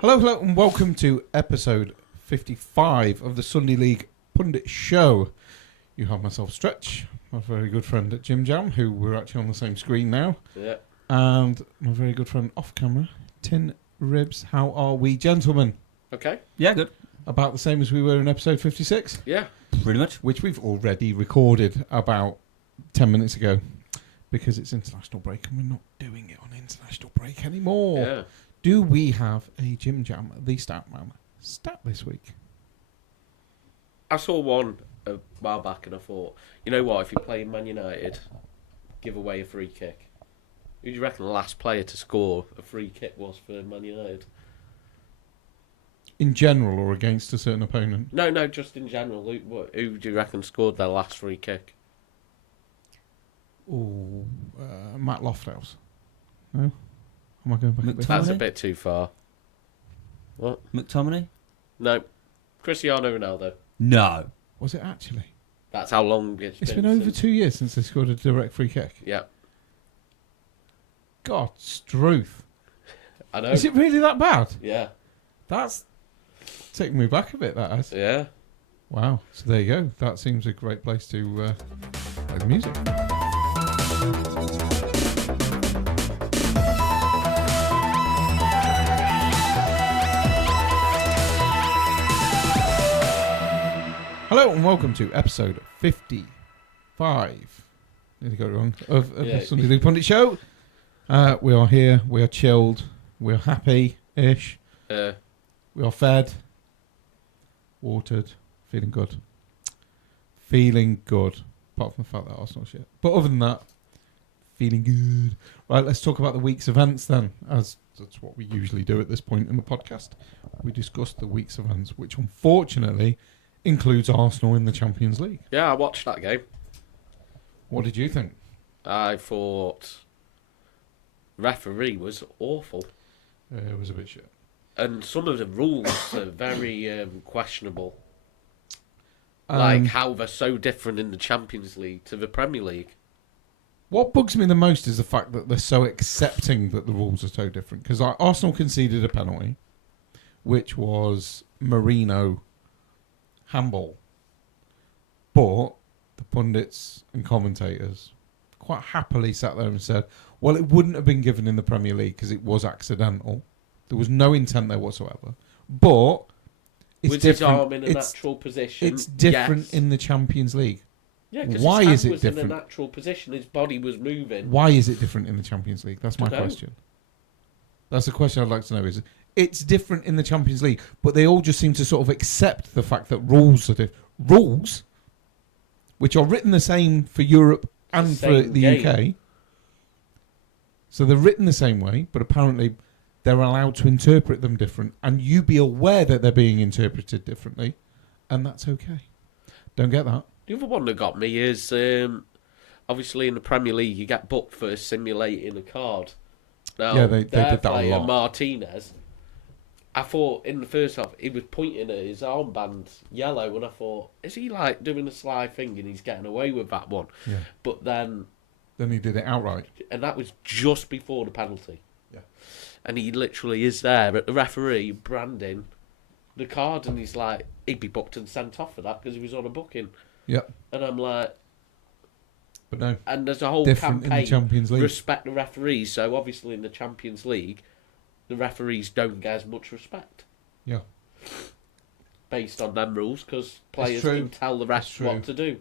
Hello, hello, and welcome to episode 55 of the Sunday League Pundit Show. You have myself, Stretch, my very good friend at Jim Jam, who we're actually on the same screen now. Yeah. And my very good friend off camera, Tin Ribs. How are we, gentlemen? Okay. Yeah, good. About the same as we were in episode 56? Yeah. Pretty much. Which we've already recorded about 10 minutes ago. Because it's international break and we're not doing it on international break anymore. Yeah. Do we have a Jim Jam, the stat man, stat this week? I saw one a while back and I thought, you know what, if you're playing Man United, give away a free kick. Who do you reckon the last player to score a free kick was for Man United? In general or against a certain opponent? No, just in general. Who do you reckon scored their last free kick? Oh, Matt Lofthouse. No? Am I going back a bit? That's a McTominay? bit too far. What? McTominay? No. Cristiano Ronaldo. No. Was it actually? That's how long It's been over since. 2 years since they scored a direct free kick. Yeah. God, Struth. I know. Is it really that bad? Yeah. That's taking me back a bit, that has. Yeah. Wow. So there you go. That seems a great place to play the music. Hello and welcome to episode 55. Nearly got it wrong. Of Yeah. the Sunday League Pundit Show. We are here. We are chilled. We are happy-ish. We are fed. Watered. Feeling good. Feeling good. Apart from the fact that Arsenal shit. But other than that, feeling good. Right, let's talk about the week's events then. As that's what we usually do at this point in the podcast. We discuss the week's events, which unfortunately includes Arsenal in the Champions League. Yeah, I watched that game. What did you think? I thought referee was awful. It was a bit shit. And some of the rules are very questionable. Like how they're so different in the Champions League to the Premier League. What bugs me the most is the fact that they're so accepting that the rules are so different. Because Arsenal conceded a penalty, which was Marino handball. But the pundits and commentators quite happily sat there and said, well, it wouldn't have been given in the Premier League because it was accidental. There was no intent there whatsoever. But it's With different. his arm in a natural position. It's different yes. in the Champions League. Yeah, because Why his hand is it was different? in a natural position. His body was moving. Why is it different in the Champions League? That's my Dunno. question. That's the question I'd like to know. Is it's different in the Champions League, but they all just seem to sort of accept the fact that rules are different. Rules, which are written the same for Europe and for Same the game. UK. So they're written the same way, but apparently they're allowed to interpret them different, and you be aware that they're being interpreted differently, and that's okay. Don't get that. The other one that got me is obviously in the Premier League you get booked for simulating a card. Now, Yeah, they did that a player, lot. Martinez, I thought in the first half he was pointing at his armband yellow, and I thought, is he like doing a sly thing and he's getting away with that one? Yeah. But then, Then he did it outright. and that was just before the penalty. Yeah. And he literally is there at the referee branding the card, and he's like, he'd be booked and sent off for that because he was on a booking. Yep. And I'm like, But no. and there's a whole Different in the campaign, Champions League. respect the referees. So obviously in the Champions League, the referees don't get as much respect Yeah. based on them rules because players true. can tell the It's rest true. what to do.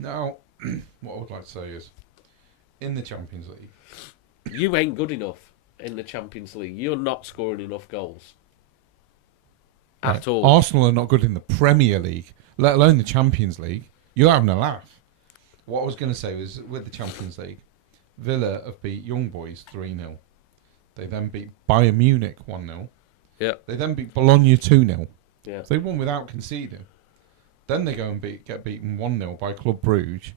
Now, what I would like to say is, in the Champions League, You ain't good enough in the Champions League. You're not scoring enough goals at right, all. Arsenal are not good in the Premier League, let alone the Champions League. You're having a laugh. What I was going to say was, with the Champions League, Villa have beat Young Boys 3-0. They then beat Bayern Munich 1-0. Yeah. They then beat Bologna 2-0. Yeah. So they won without conceding. Then they go and get beaten 1-0 by Club Brugge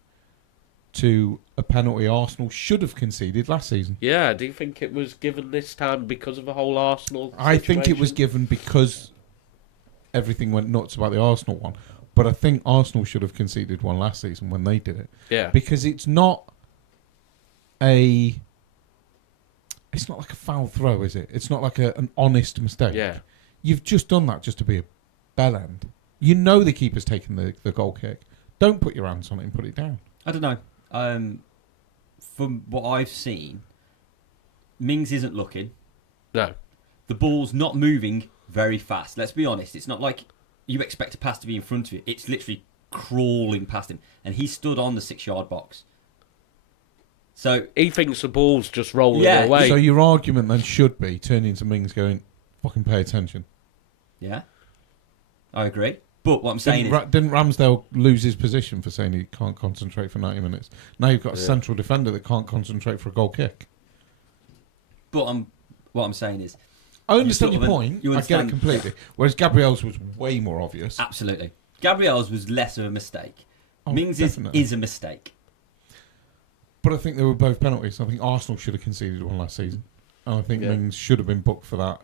to a penalty Arsenal should have conceded last season. Yeah, do you think it was given this time because of the whole Arsenal situation? I think it was given because everything went nuts about the Arsenal one. But I think Arsenal should have conceded one last season when they did it. Yeah. Because it's not a It's not like a foul throw, is it? It's not like an honest mistake. Yeah. You've just done that just to be a bell end. You know the keeper's taken the goal kick. Don't put your hands on it and put it down. I don't know. From what I've seen, Mings isn't looking. No. The ball's not moving very fast. Let's be honest. It's not like you expect a pass to be in front of you. It's literally crawling past him. And he stood on the 6-yard box. So he thinks the ball's just rolling Yeah, away. So your argument then should be turning to Mings going, fucking pay attention. yeah, I agree. But what I'm saying is... Didn't Ramsdale lose his position for saying he can't concentrate for 90 minutes? Now you've got a central defender that can't concentrate for a goal kick. But what I'm saying is... I understand your sort of point. you I understand- get it completely. Whereas Gabriel's was way more obvious. Absolutely. Gabriel's was less of a mistake. Oh, Mings definitely. is a mistake. But I think they were both penalties. I think Arsenal should have conceded one last season. And I think Mings should have been booked for that.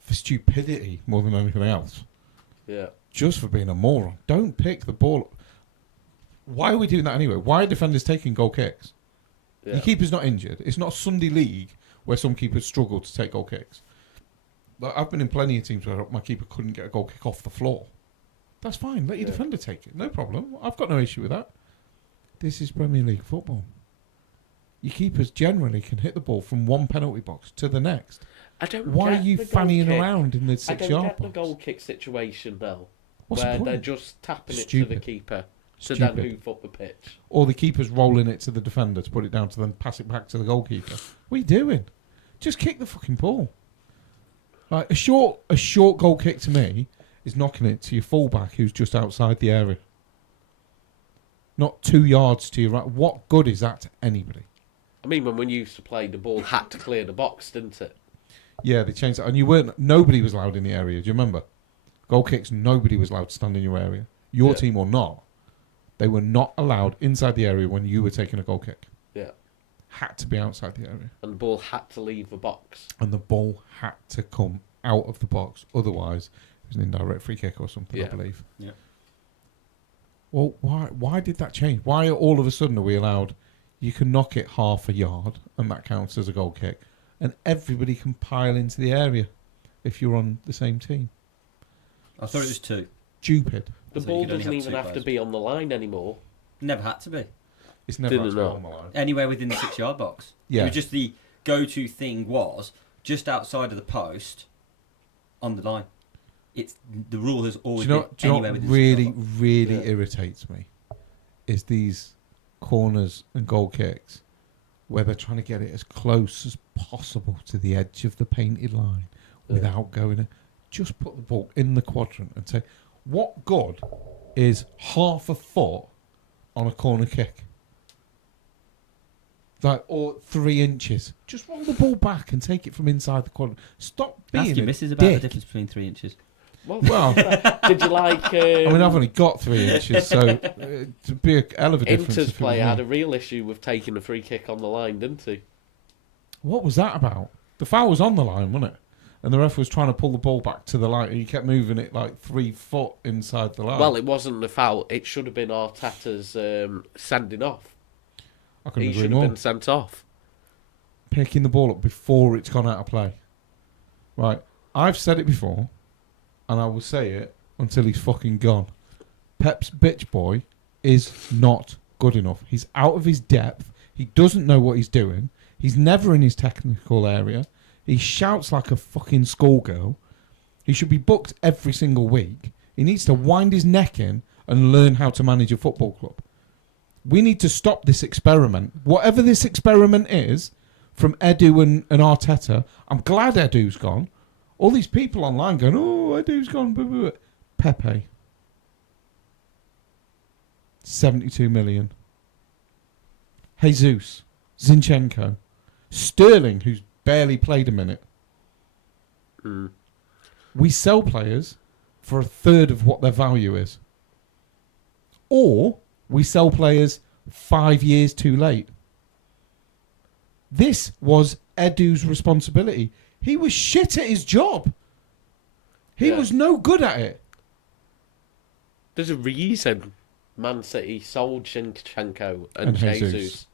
For stupidity more than anything else. Yeah. Just for being a moron. Don't pick the ball. Why are we doing that anyway? Why are defenders taking goal kicks? Yeah. Your keeper's not injured. It's not Sunday League where some keepers struggle to take goal kicks. Like, I've been in plenty of teams where my keeper couldn't get a goal kick off the floor. That's fine. Let your defender take it. No problem. I've got no issue with that. This is Premier League football. Your keepers generally can hit the ball from one penalty box to the next. Why are you fannying around in the 6-yard box? I don't get the goal kick situation now. What's the where point? they're just tapping it Stupid. to the keeper to Stupid. then move up the pitch. Or the keeper's rolling it to the defender to put it down to then pass it back to the goalkeeper. What are you doing? Just kick the fucking ball. Like a short goal kick to me is knocking it to your fullback who's just outside the area. Not 2 yards to your right. What good is that to anybody? I mean, when we used to play, the ball had to clear the box, didn't it? Yeah, they changed that. And nobody was allowed in the area. Do you remember? Goal kicks, nobody was allowed to stand in your area. Your team or not. They were not allowed inside the area when you were taking a goal kick. Yeah. Had to be outside the area. And the ball had to leave the box. And the ball had to come out of the box. Otherwise, it was an indirect free kick or something, I believe. Yeah. Well, why did that change? Why all of a sudden are we allowed... You can knock it half a yard, and that counts as a goal kick. And everybody can pile into the area if you're on the same team. I thought it was 2. Stupid. The So you ball could only doesn't have even 2 have to players. be on the line anymore. Never had to be. It's never Didn't actually know. on the line. Anywhere within the 6-yard box. Yeah. It was just the go-to thing was just outside of the post on the line. It's the rule has always Do you been know anywhere what within the 6-yard box. really irritates me? Is these corners and goal kicks where they're trying to get it as close as possible to the edge of the painted line without going in. Just put the ball in the quadrant and say, what good is half a foot on a corner kick? Like, or 3 inches. Just roll the ball back and take it from inside the quadrant. Stop being Ask your a missus about the dick. difference between 3 inches. Well, did you like... I mean, I've only got 3 inches, so to be a hell of a difference. Inter's if it was player me. had a real issue with taking a free kick on the line, didn't he? What was that about? The foul was on the line, wasn't it? And the ref was trying to pull the ball back to the line, and he kept moving it like 3 foot inside the line. Well, it wasn't the foul. It should have been Arteta's sending off. I couldn't He agree should more. have been sent off. Picking the ball up before it's gone out of play. Right. I've said it before, and I will say it until he's fucking gone. Pep's bitch boy is not good enough. He's out of his depth. He doesn't know what he's doing. He's never in his technical area. He shouts like a fucking schoolgirl. He should be booked every single week. He needs to wind his neck in and learn how to manage a football club. We need to stop this experiment. Whatever this experiment is, from Edu and Arteta, I'm glad Edu's gone. All these people online going, oh, Edu's gone. Blah, blah, blah. Pepe. 72 million. Jesus. Zinchenko. Sterling, who's barely played a minute. We sell players for a third of what their value is. Or we sell players 5 years too late. This was Edu's responsibility. He was shit at his job. He was no good at it. There's a reason Man City sold Zinchenko and Jesus.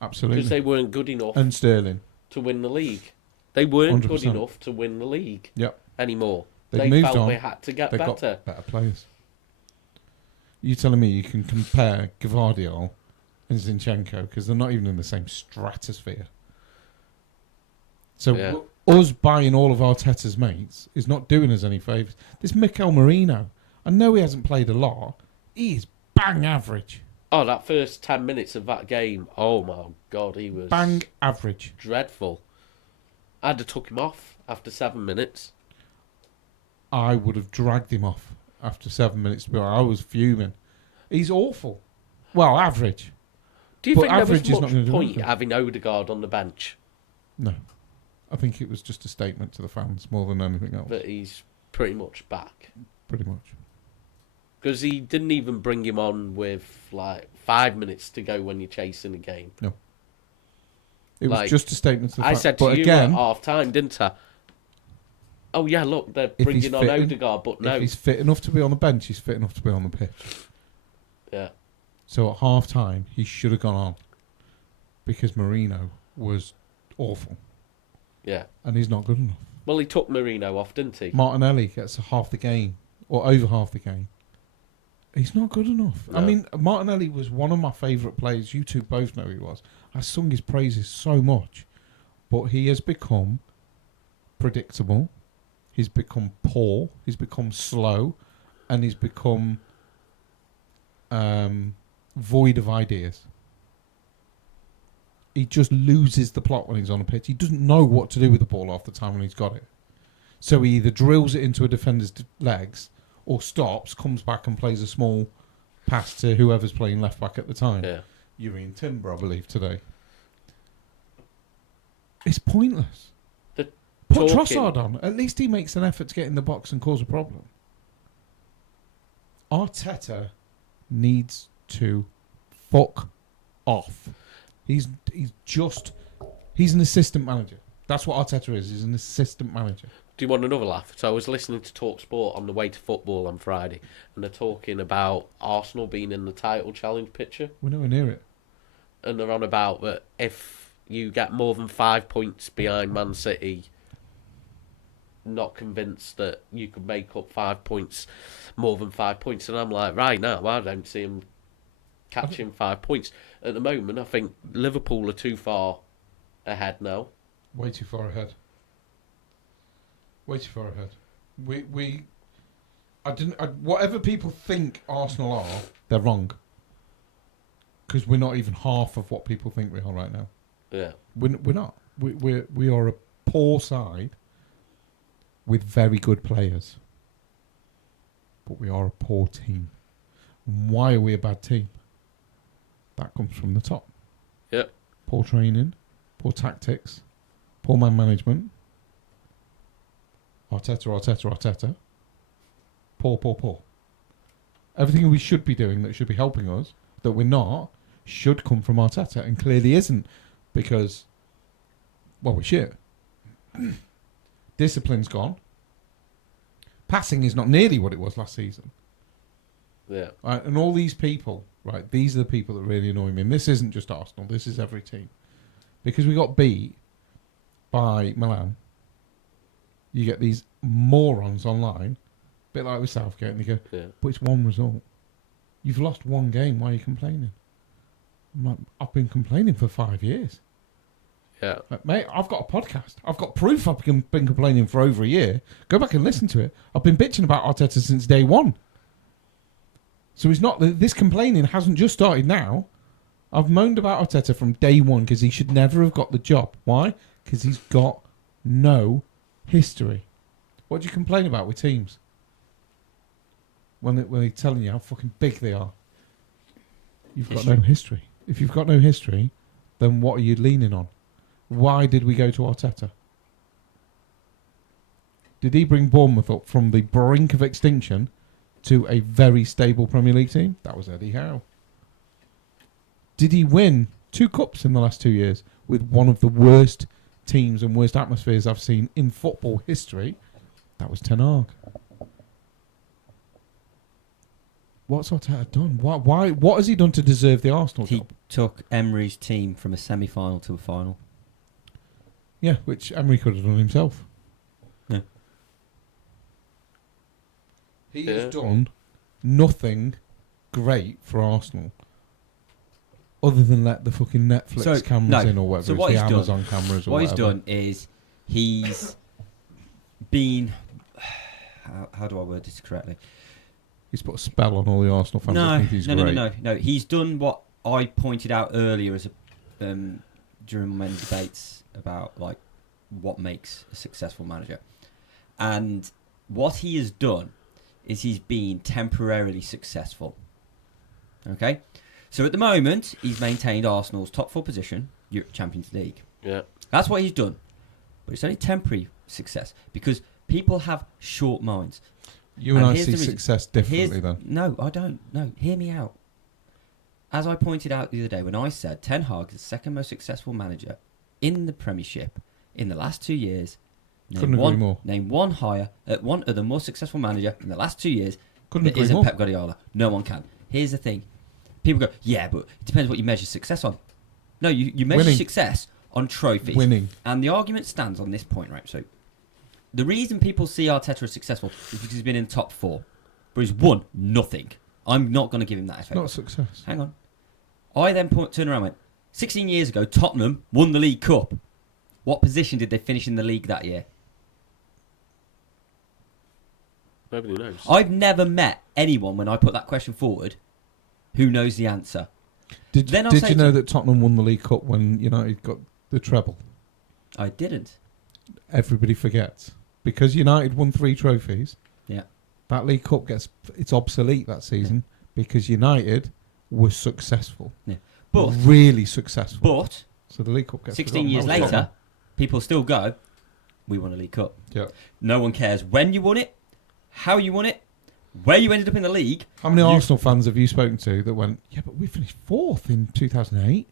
Absolutely. Because they weren't good enough And Sterling. to win the league. They weren't good 100%. enough to win the league Yep. anymore. They've They moved felt on. they had to get They've better. got better players. You telling me you can compare Gvardiol and Zinchenko because they're not even in the same stratosphere. So us buying all of Arteta's mates is not doing us any favours. This Mikel Merino, I know he hasn't played a lot. He is bang average. Oh, that first 10 minutes of that game, oh my God, he was... Bang average. Dreadful. I had to took him off after 7 minutes. I would have dragged him off after 7 minutes. But I was fuming. He's awful. Well, average. Do you But think there average was is not much gonna do point anything. having Odegaard on the bench? No. I think it was just a statement to the fans more than anything else. But he's pretty much back. Pretty much. Because he didn't even bring him on with, like, 5 minutes to go when you're chasing a game. No. It was Like, just a statement to the fans. I said to but you again, at half-time, didn't I? Oh, yeah, look, they're If he's bringing on fit en- Odegaard, but no. if he's fit enough to be on the bench, he's fit enough to be on the pitch. Yeah. So at half time, he should have gone on because Merino was awful Yeah. and he's not good enough. Well, he took Merino off, didn't he? Martinelli gets half the game or over half the game. He's not good enough. No. I mean, Martinelli was one of my favourite players. You two both know he was. I sung his praises so much. But he has become predictable. He's become poor. He's become slow. And he's become void of ideas. He just loses the plot when he's on a pitch. He doesn't know what to do with the ball half the time when he's got it. So he either drills it into a defender's legs or stops, comes back and plays a small pass to whoever's playing left back at the time. Yeah. Urian Timber, I believe, today. It's pointless. The Put talking- Trossard on. At least he makes an effort to get in the box and cause a problem. Arteta needs to fuck off. He's an assistant manager. That's what Arteta is. He's an assistant manager. Do you want another laugh? So I was listening to Talk Sport on the way to football on Friday, and they're talking about Arsenal being in the title challenge picture, We're nowhere near it. and they're on about that if you get more than 5 points behind Man City, not convinced that you could make up 5 points, more than 5 points. And I'm like, right now, I don't see him catching 5 points. At the moment, I think Liverpool are too far ahead now. Way too far ahead. Way too far ahead. Whatever people think Arsenal are, they're wrong. Because we're not even half of what people think we are right now. Yeah. We're not. We are a poor side with very good players. But we are a poor team. Why are we a bad team? That comes from the top. Yeah. Poor training, poor tactics, poor man management. Arteta. Poor. Everything we should be doing that should be helping us, that we're not, should come from Arteta, and clearly isn't, because, well, we're shit. Discipline's gone. Passing is not nearly what it was last season. Yeah. Right, and all these people, right, these are the people that really annoy me. And this isn't just Arsenal, this is every team. Because we got beat by Milan, you get these morons online, a bit like with Southgate, and they go, Yeah. but it's one result. You've lost one game, why are you complaining? I'm like, I've been complaining for 5 years. Yeah. Like, mate, I've got a podcast. I've got proof I've been complaining for over a year. Go back and listen to it. I've been bitching about Arteta since day one. So it's not that this complaining hasn't just started now. I've moaned about Arteta from day one because he should never have got the job. Why? Because he's got no history. What do you complain about with teams? When they're telling you how fucking big they are. You've got no history. If you've got no history, then what are you leaning on? Why did we go to Arteta? Did he bring Bournemouth up from the brink of extinction to a very stable Premier League team? That was Eddie Howe. Did he win 2 cups in the last 2 years with one of the worst teams and worst atmospheres I've seen in football history? That was Ten Hag. What's Arteta done? Why? What has he done to deserve the Arsenal He job? took Emery's team from a semi-final to a final. Yeah, which Emery could have done himself. Yeah. He has done nothing great for Arsenal other than let the fucking Netflix cameras in or whatever. So what it's he's the Amazon done, cameras or what whatever. he's done is he's been... How do I word this correctly? He's put a spell on all the Arsenal fans. I think he's great. No. He's done what I pointed out earlier as during many debates about like what makes a successful manager, and what he has done is he's been temporarily successful. Okay, so at the moment he's maintained Arsenal's top 4 position, Champions League. Yeah, that's what he's done, but it's only temporary success because people have short minds. You and I see success differently, then. No, I don't. No, hear me out. As I pointed out the other day when I said Ten Hag is the second most successful manager in the Premiership in the last 2 years. Couldn't agree more. Name one other more successful manager in the last 2 years Couldn't agree isn't more. Pep Guardiola. No one can. Here's the thing. People go, yeah, but it depends what you measure success on. No, you measure Winning. success on trophies. Winning. And the argument stands on this point, right? So the reason people see Arteta as successful is because he's been in the top 4. But he's won nothing. I'm not going to give him that effect. Not success. Hang on. I then turned around and went, 16 years ago, Tottenham won the League Cup. What position did they finish in the league that year? nobody knows. I've never met anyone, when I put that question forward, who knows the answer. Did you know that Tottenham won the League Cup when United got the treble? I didn't. Everybody forgets. Because United won 3 trophies, Yeah. that League Cup it's obsolete that season because United was successful. Yeah. But really successful. So the League Cup gets 16 years forgotten. later, people still go, we won a League Cup. Yeah. No one cares when you won it, how you won it, where you ended up in the league. How many Arsenal fans have you spoken to that went, yeah, but we finished 4th in 2008?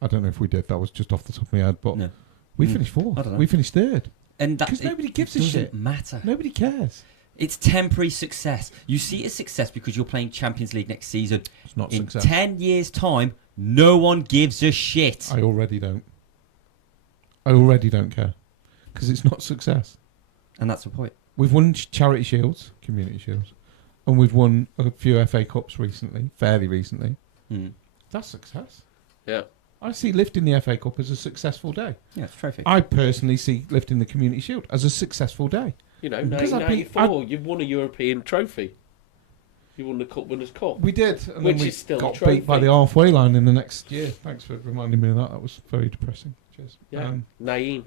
I don't know if we did. That was just off the top of my head. But No. we finished 4th. I don't know. We finished 3rd. And Because nobody gives a doesn't shit. matter. Nobody cares. It's temporary success. You see it as success because you're playing Champions League next season. It's not In success. 10 years' time, no one gives a shit. I already don't. I already don't care. Because it's not success. And that's the point. We've won charity shields, community shields, and we've won a few FA Cups recently, fairly recently. Mm. That's success. Yeah. I see lifting the FA Cup as a successful day. Yeah, it's a trophy. I personally see lifting the community shield as a successful day. You know, Because 1994, you've won a European trophy. You won the Cup Winners' Cup. We did, and Which then we is still a got trophy. beat by the halfway line in the next year. Thanks for reminding me of that. That was very depressing. Cheers. Yeah. Naeem.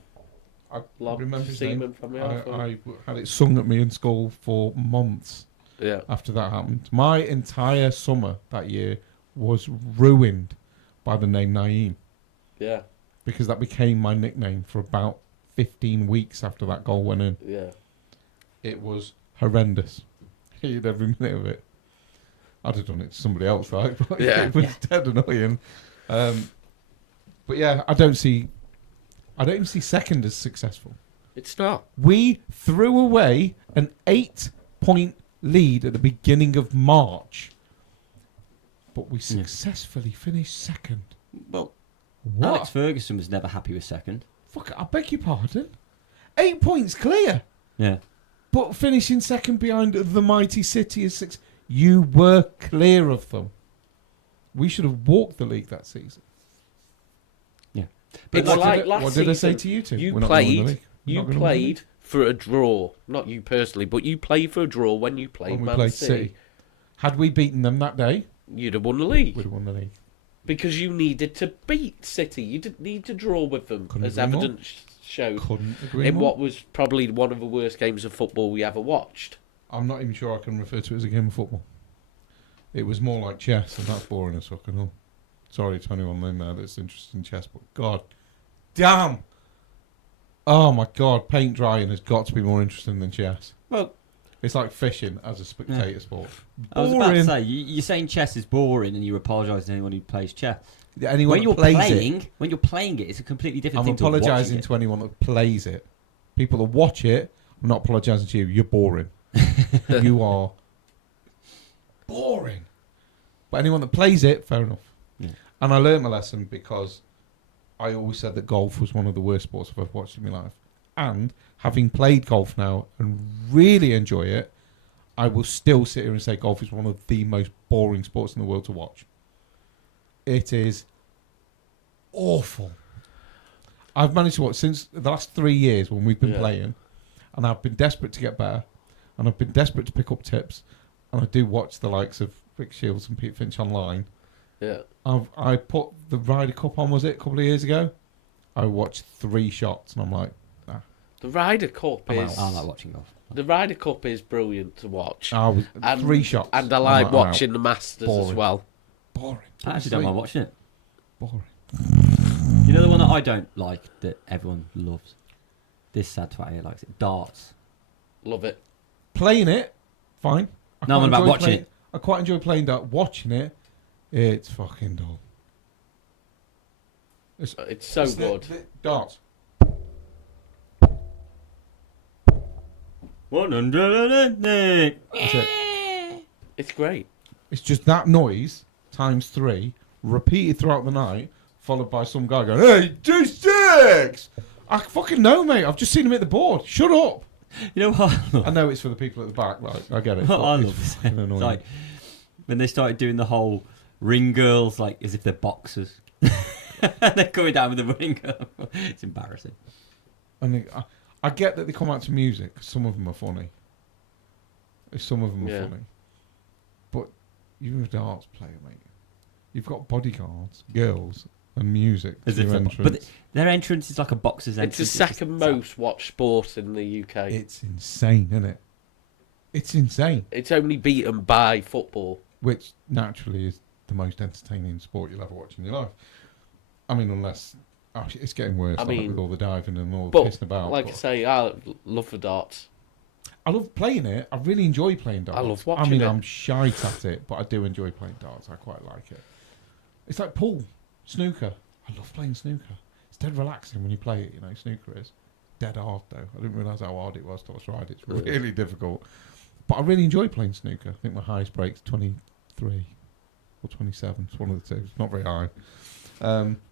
I Lob remember his Seaman name. from the I halfway. had it sung at me in school for months Yeah. after that happened. My entire summer that year was ruined by the name Naeem Yeah. because that became my nickname for about 15 weeks after that goal went in. Yeah. It was horrendous. Hated every minute of it. I'd have done it to somebody else, right? But Yeah. it was dead annoying. But yeah, I don't even see second as successful. It's not. We threw away an 8-point lead at the beginning of March, but we successfully finished second. Well, What? Alex Ferguson was never happy with second. Fuck, I beg your pardon. 8 points clear, Yeah. but finishing second behind the mighty City is 6. You were clear of them. We should have walked the league that season. Yeah. It's what like did last what did I say season, to you two? You We're not gonna win the played. league. We're You not gonna win the league. played for a draw. Not you personally, but you played for a draw when you played When we Man played City. City. Had we beaten them that day, You'd have won the league. we'd have won the league. Because you needed to beat City. You didn't need to draw with them, Couldn't as agree more. evidence showed. Couldn't agree In more. what was probably one of the worst games of football we ever watched. I'm not even sure I can refer to it as a game of football. It was more like chess, and that's boring as fuck and all. Sorry to anyone in there that's interested in chess, but god damn! Oh my god, paint drying has got to be more interesting than chess. Well, It's like fishing as a spectator sport. I was about to Boring. say, you're saying chess is boring and you're apologising to anyone who plays chess. Yeah, anyone When you're that plays playing, it, when you're playing it, it's a completely different I'm thing to watching apologising it. to anyone that plays it. People that watch it, I'm not apologising to you. You're boring. You are boring. But anyone that plays it, fair enough. Yeah. And I learned my lesson because I always said that golf was one of the worst sports I've ever watched in my life. And having played golf now and really enjoy it, I will still sit here and say golf is one of the most boring sports in the world to watch. It is awful. I've managed to watch since the last 3 years when we've been playing, and I've been desperate to get better, and I've been desperate to pick up tips, and I do watch the likes of Rick Shields and Pete Finch online. Yeah. I put the Ryder Cup on, was it, a couple of years ago? I watched 3 shots, and I'm like, nah. The Ryder Cup is... I like watching golf. The Ryder Cup is brilliant to watch. And 3 shots. And I like watching the Masters as well. Boring. I actually don't mind watching it. Boring. You know the one that I don't like that everyone loves? This sad twat here likes it. Darts. Love it. Playing it, fine. No, I'm about watching it. I quite enjoy playing dart. Watching it, it's fucking dull. It's so good. Darts. 108. That's it. It's great. It's just that noise times 3, repeated throughout the night, followed by some guy going, "Hey, D6!" I fucking know, mate. I've just seen him at the board. Shut up. You know what? I know it's for the people at the back. Like, I get it. I love this. It's like when they started doing the whole ring girls, like as if they're boxers. They're coming down with the ring girl. It's embarrassing. And I get that they come out to music. Some of them are funny. Some of them are funny. But you're a darts player, mate. You've got bodyguards, girls, and music. As if but their entrance is like a boxer's entrance. It's the second most watched sport in the UK. It's insane, isn't it? It's insane. It's only beaten by football. Which naturally is the most entertaining sport you'll ever watch in your life. I mean, unless... it's getting worse with all the diving and all the pissing about. Like I say, I love the darts. I love playing it. I really enjoy playing darts. I love watching it. I'm shite at it, but I do enjoy playing darts. I quite like it. It's like pool, snooker. I love playing snooker. It's dead relaxing when you play it, snooker is. Dead hard, though. I didn't realise how hard it was till I tried. It's really difficult. But I really enjoy playing snooker. I think my highest break's 23 or 27. It's one of the two. It's not very high.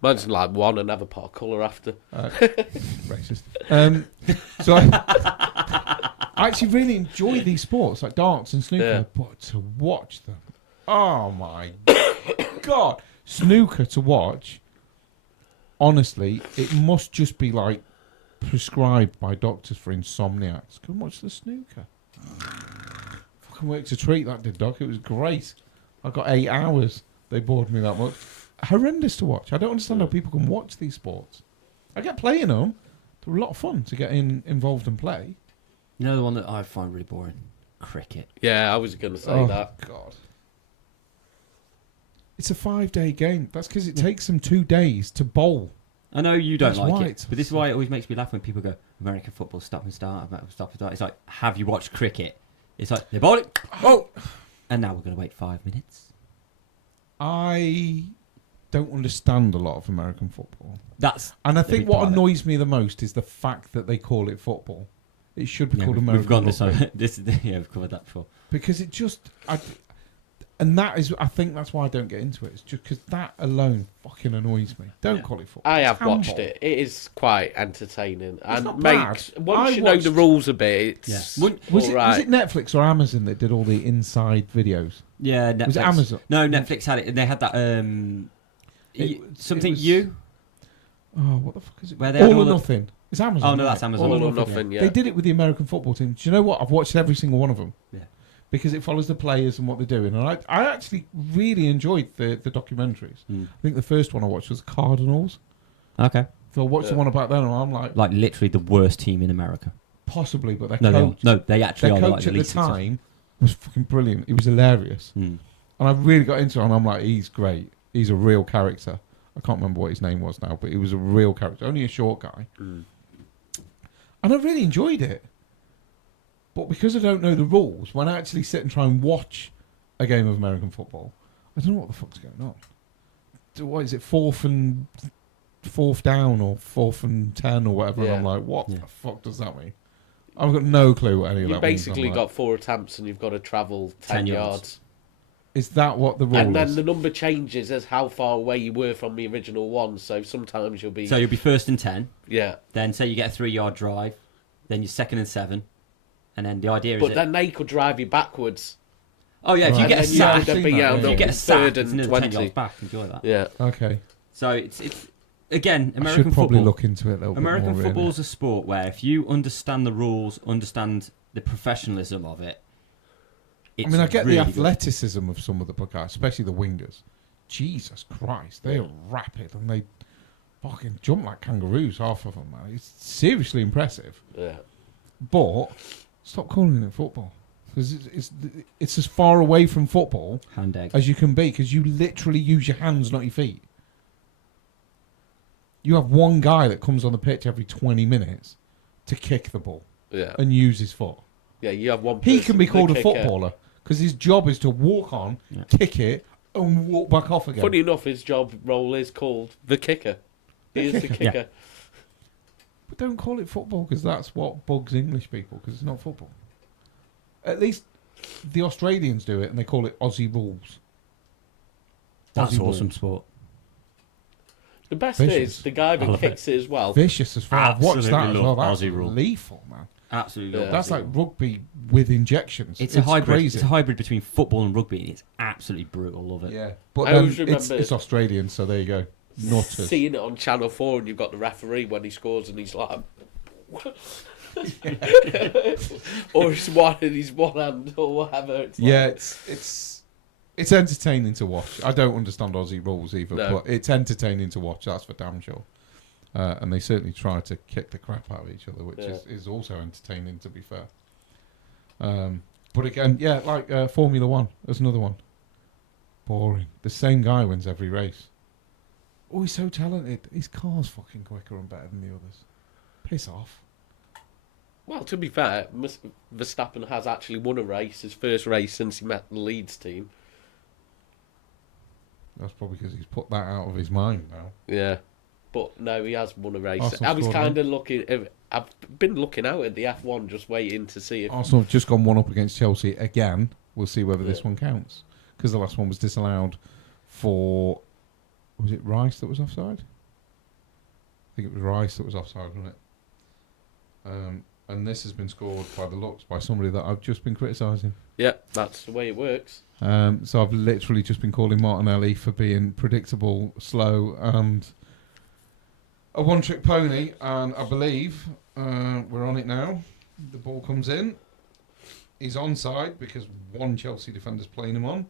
Mine's like 1 and have a pot of colour after. Racist. So I actually really enjoy these sports like darts and snooker, but to watch them, oh my god, snooker to watch. Honestly, it must just be like prescribed by doctors for insomniacs. Go and watch the snooker. Fucking worked a treat that did, Doc. It was great. I got 8 hours. They bored me that much. Horrendous to watch. I don't understand how people can watch these sports. I get playing them. They're a lot of fun to get involved and play. You know the one that I find really boring? Cricket. Yeah, I was going to say that. Oh, God. It's a 5-day game. That's because it takes them 2 days to bowl. I know you don't That's like why it, but this is why it always makes me laugh when people go, American football, stop and start, stop and start. It's like, have you watched cricket? It's like, they bowled it, oh! And now we're going to wait 5 minutes. I don't understand a lot of American football. And I think what annoys me the most is the fact that they call it football. It should be called American football. We've covered that before. Because it just... I think that's why I don't get into it. It's just because that alone fucking annoys me. Don't call it football. I have watched it. It is quite entertaining. It's not once bad. you know the rules a bit, it's was it Netflix or Amazon that did all the inside videos? Yeah, Netflix. Was it Amazon? No, Netflix had it. And they had that... Oh, what the fuck is it? Where they All or Nothing. It's Amazon. Oh, no, that's Amazon. All or Nothing, yeah. They did it with the American football team. Do you know what? I've watched every single one of them. Yeah. Because it follows the players and what they're doing. And I actually really enjoyed the documentaries. I think the first one I watched was Cardinals. Okay. So I watched the one about them and I'm like... Like literally the worst team in America. Possibly, but their coach... No, they actually are. Their coach at the time was fucking brilliant. He was hilarious. And I really got into it and I'm like, he's great. He's a real character. I can't remember what his name was now, but he was a real character. Only a short guy. And I really enjoyed it. But because I don't know the rules, when I actually sit and try and watch a game of American football, I don't know what the fuck's going on. What is it, fourth down or 4th and 10 or whatever? Yeah. And I'm like, what the fuck does that mean? I've got no clue what any of that means. You've basically got 4 attempts and you've got to travel 10 yards. Is that what the rule And then is? the number changes as how far away you were from the original one. So sometimes you'll be... So you'll be first and 10. Yeah. Then say you get a 3-yard drive. Then you're second and 7. And then the idea is... But then they could drive you backwards. Oh, yeah, if you Right. get a And then you sack... would then I've be seen that, out yeah. If you get a sack, third it's and another 10 20. yards back. Enjoy that. Yeah. Okay. So it's again, I American should probably football. look into it a little American bit more. football Really. is a sport where if you understand the rules, understand the professionalism of it, it's I mean, I get really the good. athleticism of some of the guys, especially the wingers. Jesus Christ, they are rapid and they fucking jump like kangaroos, half of them, man. It's seriously impressive. Yeah. But stop calling it football. Because it's as far away from football Hand egg. as you can be, because you literally use your hands, not your feet. You have one guy that comes on the pitch every 20 minutes to kick the ball Yeah. and use his foot. Yeah, you have one He person, can be the called a kicker. footballer because his job is to walk on, Yeah. kick it, and walk back off again. Funny enough, his job role is called the kicker. He is the kicker. kicker. Yeah. But don't call it football because that's what bugs English people because it's not football. At least the Australians do it and they call it Aussie rules. That's Aussie awesome rules. sport. The best Vicious. is the guy I that love kicks it as well. Vicious as far. I've watched that Absolutely as well. love That's Aussie rule. lethal, man. Absolutely. Yeah. love That's Aussie like rule. rugby with injections. It's a hybrid. Crazy. It's a hybrid between football and rugby. It's absolutely brutal. Love it. Yeah, but I then always remember- it's Australian, so there you go. Nutters. Seeing it on Channel 4 and you've got the referee when he scores and he's like... or he's one in his one hand or whatever. It's like, Yeah, it's entertaining to watch. I don't understand Aussie rules either, No. but it's entertaining to watch. That's for damn sure. And they certainly try to kick the crap out of each other, which Yeah. is also entertaining, to be fair. But again, yeah, like Formula One. There's another one. Boring. The same guy wins every race. Oh, he's so talented. His car's fucking quicker and better than the others. Piss off. Well, to be fair, Verstappen has actually won a race, his first race since he met the Leeds team. That's probably because he's put that out of his mind now. Yeah. But no, he has won a race. Arsenal I was scored kind of looking... I've been looking out at the F1 just waiting to see if... Arsenal have just gone one up against Chelsea again. We'll see whether this Yeah. one counts. Because the last one was disallowed for... Was it Rice that was offside? I think it was Rice that was offside, wasn't it? And this has been scored by the looks by somebody that I've just been criticising. Yeah, that's the way it works. So I've literally just been calling Martinelli for being predictable, slow, and a one-trick pony. And I believe we're on it now. The ball comes in. He's onside because one Chelsea defender's playing him on.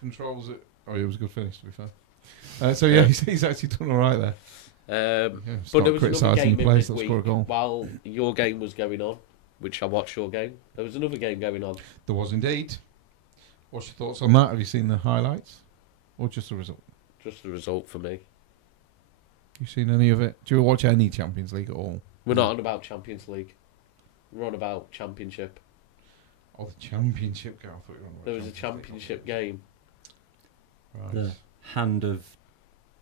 Controls it. Oh, it was a good finish, to be fair. So yeah, he's actually done all right there. Yeah, But start there was another criticising game the in players this that score a week goal. while your game was going on, which I watched your game. There was another game going on. There was indeed. What's your thoughts on that? Have you seen the highlights, or just the result? Just the result for me. You seen any of it? Do you watch any Champions League at all? We're not on about Champions League. We're on about Championship. Oh, the Championship game. I thought you were on about There was a Champions League. Championship game. Right. The hand of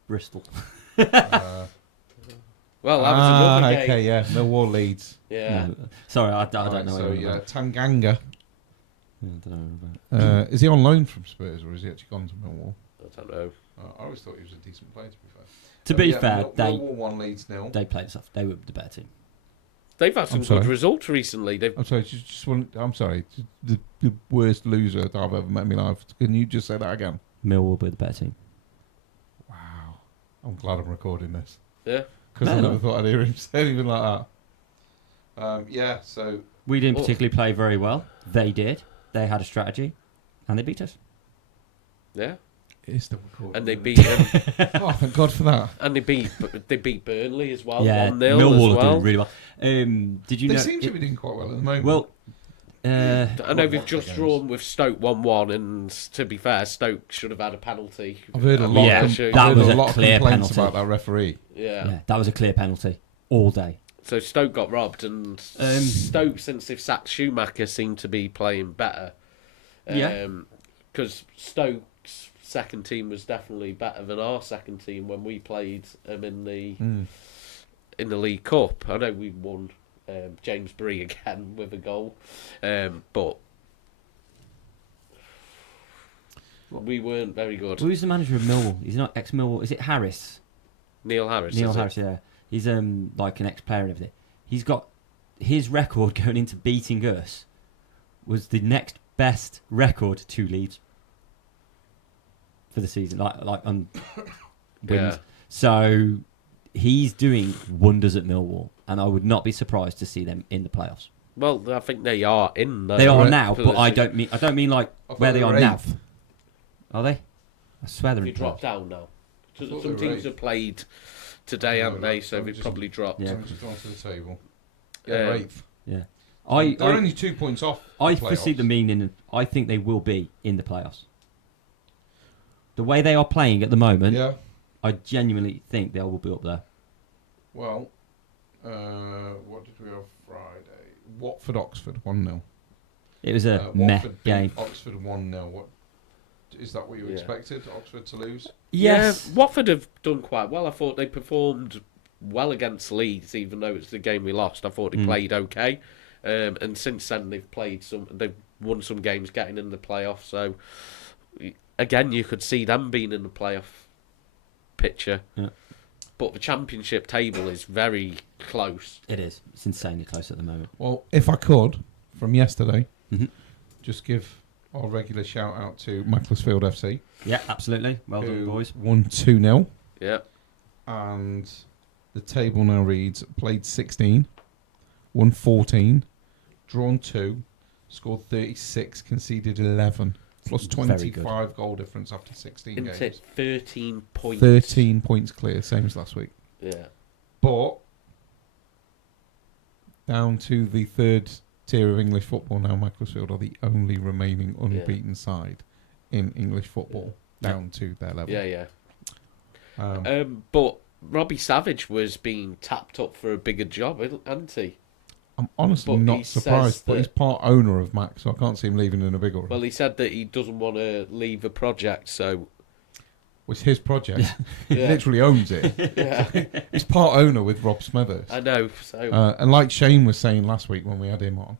Bristol. Well, that was another game. Okay, yeah. Millwall Leeds. Yeah. No, sorry, I don't Right, know. So anything yeah, about it. Tanganga. Yeah, I don't know about it. Is he on loan from Spurs or has he actually gone to Millwall? I don't know. I always thought he was a decent player. To be fair. To be yeah, fair, Millwall 1 Leeds 0. they played us off. They were the better team. They've had some I'm sorry. good results recently. They've I'm sorry. Just one. I'm sorry. The worst loser that I've ever met in my life. Can you just say that again? Millwall were the better team. Wow. I'm glad I'm recording this. Yeah. Because I No. never thought I'd hear him say anything like that. Yeah. So We didn't Oh. particularly play very well. They did. They had a strategy, and they beat us. Yeah. it's the recording. And they beat Oh, thank God for that. and they beat Burnley as well. Yeah, 1-0 Millwall as are well. doing really well. Did you They know? seem to be doing quite well at the moment. Well, I know we've What just games? drawn with Stoke 1-1, and to be fair, Stoke should have had a penalty. I've heard a I lot. mean, Yeah, Of, should- I've that heard was a a lot of clear complaints penalty. about that referee. Yeah. yeah, that was a clear penalty all day. So Stoke got robbed, and Stoke, since they've sacked Schumacher, seem to be playing better. Yeah. Because Stoke's second team was definitely better than our second team when we played them in the League Cup. I know we won James Bree again with a goal, but We weren't very good. Who's the manager of Millwall? He's not ex-Millwall. Is it Harris? Neil Harris. Neil Harris, yeah. He's like an ex-player and everything. He's got his record going into beating us was the next best record to Leeds for the season, like on wins. Yeah. So he's doing wonders at Millwall, and I would not be surprised to see them in the playoffs. Well, I think they are in. They are now, position. but I don't mean like where they are now. Are they? I swear they're They in dropped playoffs. down now. I thought Some they were teams have played today, haven't they? So they've probably dropped. Yeah. I'm just onto the table. Yeah. Yeah, eighth. Yeah, They're only 2 points off. I the foresee playoffs. them being in. I think they will be in the playoffs. The way they are playing at the moment, Yeah. I genuinely think they will be up there. Well, what did we have Friday? Watford Oxford 1-0. It was a meh Watford beat game. Oxford 1-0. What is that? What you Yeah. expected? Oxford to lose? Yes. Yeah, Watford have done quite well. I thought they performed well against Leeds, even though it's the game we lost. I thought they played okay, and since then they've won some games, getting in the playoffs. So again, you could see them being in the playoff picture. Yeah. But the championship table is very close. It is. It's insanely close at the moment. Well, if I could, from yesterday, Mhm. just give our regular shout out to Macclesfield FC. Yeah, absolutely. Well done, who boys. Won 2-0. Yeah. And the table now reads: played 16, won 14, drawn 2, scored 36, conceded 11, plus Very good. 25 goal difference after 16 Isn't games. it 13 points? 13 points clear, same as last week. Yeah. But down to the third tier of English football now, Macclesfield are the only remaining unbeaten side in English football, down to their level. Yeah, yeah. But Robbie Savage was being tapped up for a bigger job, hadn't he? I'm honestly But he not surprised, says but he's that- part owner of Mac, so I can't see him leaving in a bigger one. Well, he said that he doesn't want to leave the project, so It's his project. He yeah, literally owns it. yeah, He's part owner with Rob Smithers. I know. So And like Shane was saying last week when we had him on,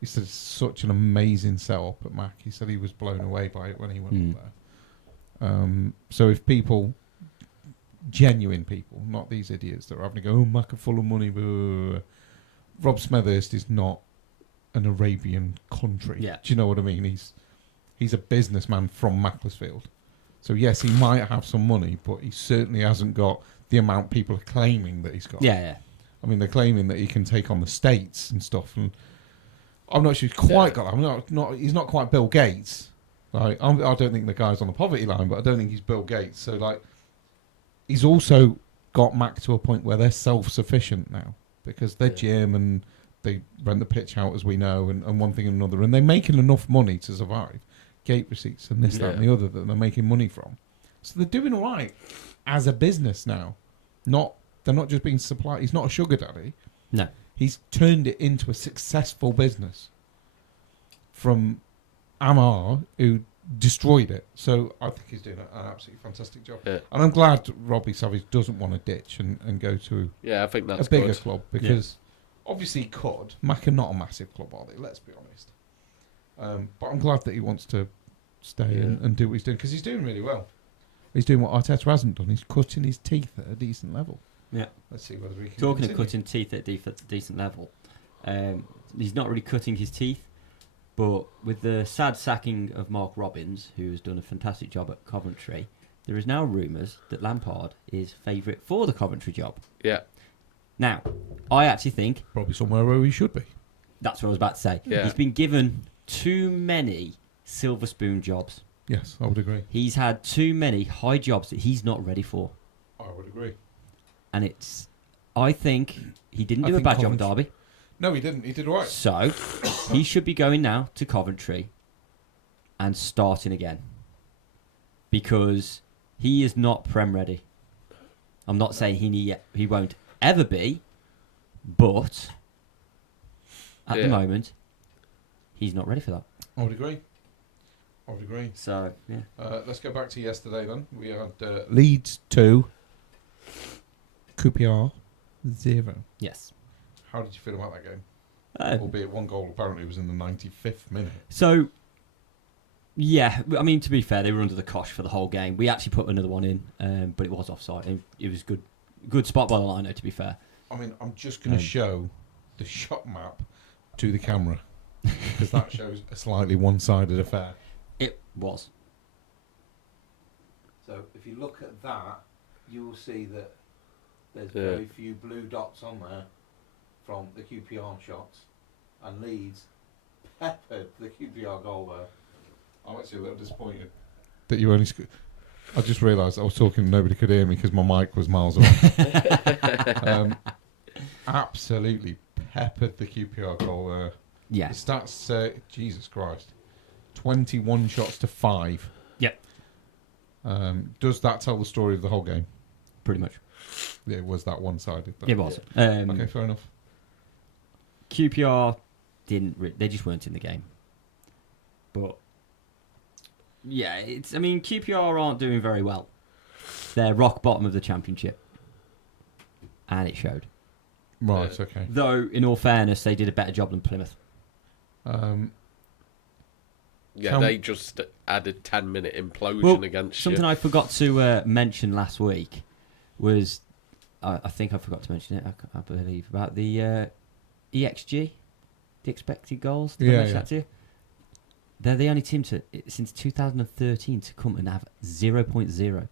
he said it's such an amazing setup at Mac. He said he was blown away by it when he went up there. So if people, genuine people, not these idiots that are having to go, oh, Mac are full of money, blah, blah, blah. Rob Smithers is not an Arabian country. Yeah. Do you know what I mean? He's a businessman from Macclesfield. So yes, he might have some money, but he certainly hasn't got the amount people are claiming that he's got. Yeah. I mean, they're claiming that he can take on the states and stuff, and I'm not sure he's quite got that. I'm not. He's not quite Bill Gates. Like, I don't think the guy's on the poverty line, but I don't think he's Bill Gates. So, like, he's also got Mac to a point where they're self-sufficient now because they're gym and they rent the pitch out, as we know, and one thing and another, and they're making enough money to survive. Gate receipts and this, that, and the other that they're making money from. So they're doing all right as a business now. They're not just being supplied. He's not a sugar daddy. No. He's turned it into a successful business from Amar, who destroyed it. So I think he's doing an absolutely fantastic job. Yeah. And I'm glad Robbie Savage doesn't want to ditch and go to yeah, I think that's a bigger good. club because obviously he could. Mac are not a massive club, are they? Let's be honest. But I'm glad that he wants to stay and do what he's doing because he's doing really well. He's doing what Arteta hasn't done. He's cutting his teeth at a decent level. Yeah. Let's see whether he can. Talking of continue. cutting teeth at a decent level, he's not really cutting his teeth, but with the sad sacking of Mark Robbins, who has done a fantastic job at Coventry, there is now rumours that Lampard is favourite for the Coventry job. Yeah, Now, I actually think Probably somewhere where he should be. that's what I was about to say. Yeah. He's been given too many silver spoon jobs. Yes, I would agree. He's had too many high jobs that he's not ready for. I would agree. And I think he didn't I do a think bad job at Coventry- Derby. No, he didn't. He did all right. So, he should be going now to Coventry and starting again. Because he is not Prem ready. I'm not saying he won't ever be, but at the moment, he's not ready for that. I would agree. So, yeah. Let's go back to yesterday then. We had Leeds 2, QPR 0. Yes. How did you feel about that game? Uh, Albeit one goal apparently was in the 95th minute. So, Yeah, I mean, to be fair, they were under the cosh for the whole game. We actually put another one in, but it was offside. It was good spot by the line, though, to be fair. I mean, I'm just going to show the shot map to the camera because that shows a slightly one-sided affair. It was. So if you look at that, you will see that there's very few blue dots on there from the QPR shots, and Leeds peppered the QPR goal there. I'm actually a little disappointed that you only. I just realised I was talking and nobody could hear me because my mic was miles away. Absolutely peppered the QPR goal there. Yeah. The stats say, Jesus Christ, 21 shots to 5. Yep. Does that tell the story of the whole game? Pretty much. Yeah, it was that one-sided. Though. It was. Okay, fair enough. QPR they just weren't in the game. But yeah, I mean, QPR aren't doing very well. They're rock bottom of the championship, and it showed. Right. Okay. Though, in all fairness, they did a better job than Plymouth. They just had a 10-minute implosion against something you. I forgot to mention last week was, I think I forgot to mention it. I believe about the EXG, the expected goals. Did I mention that to you? They're the only team since 2013 to come and have 0.0.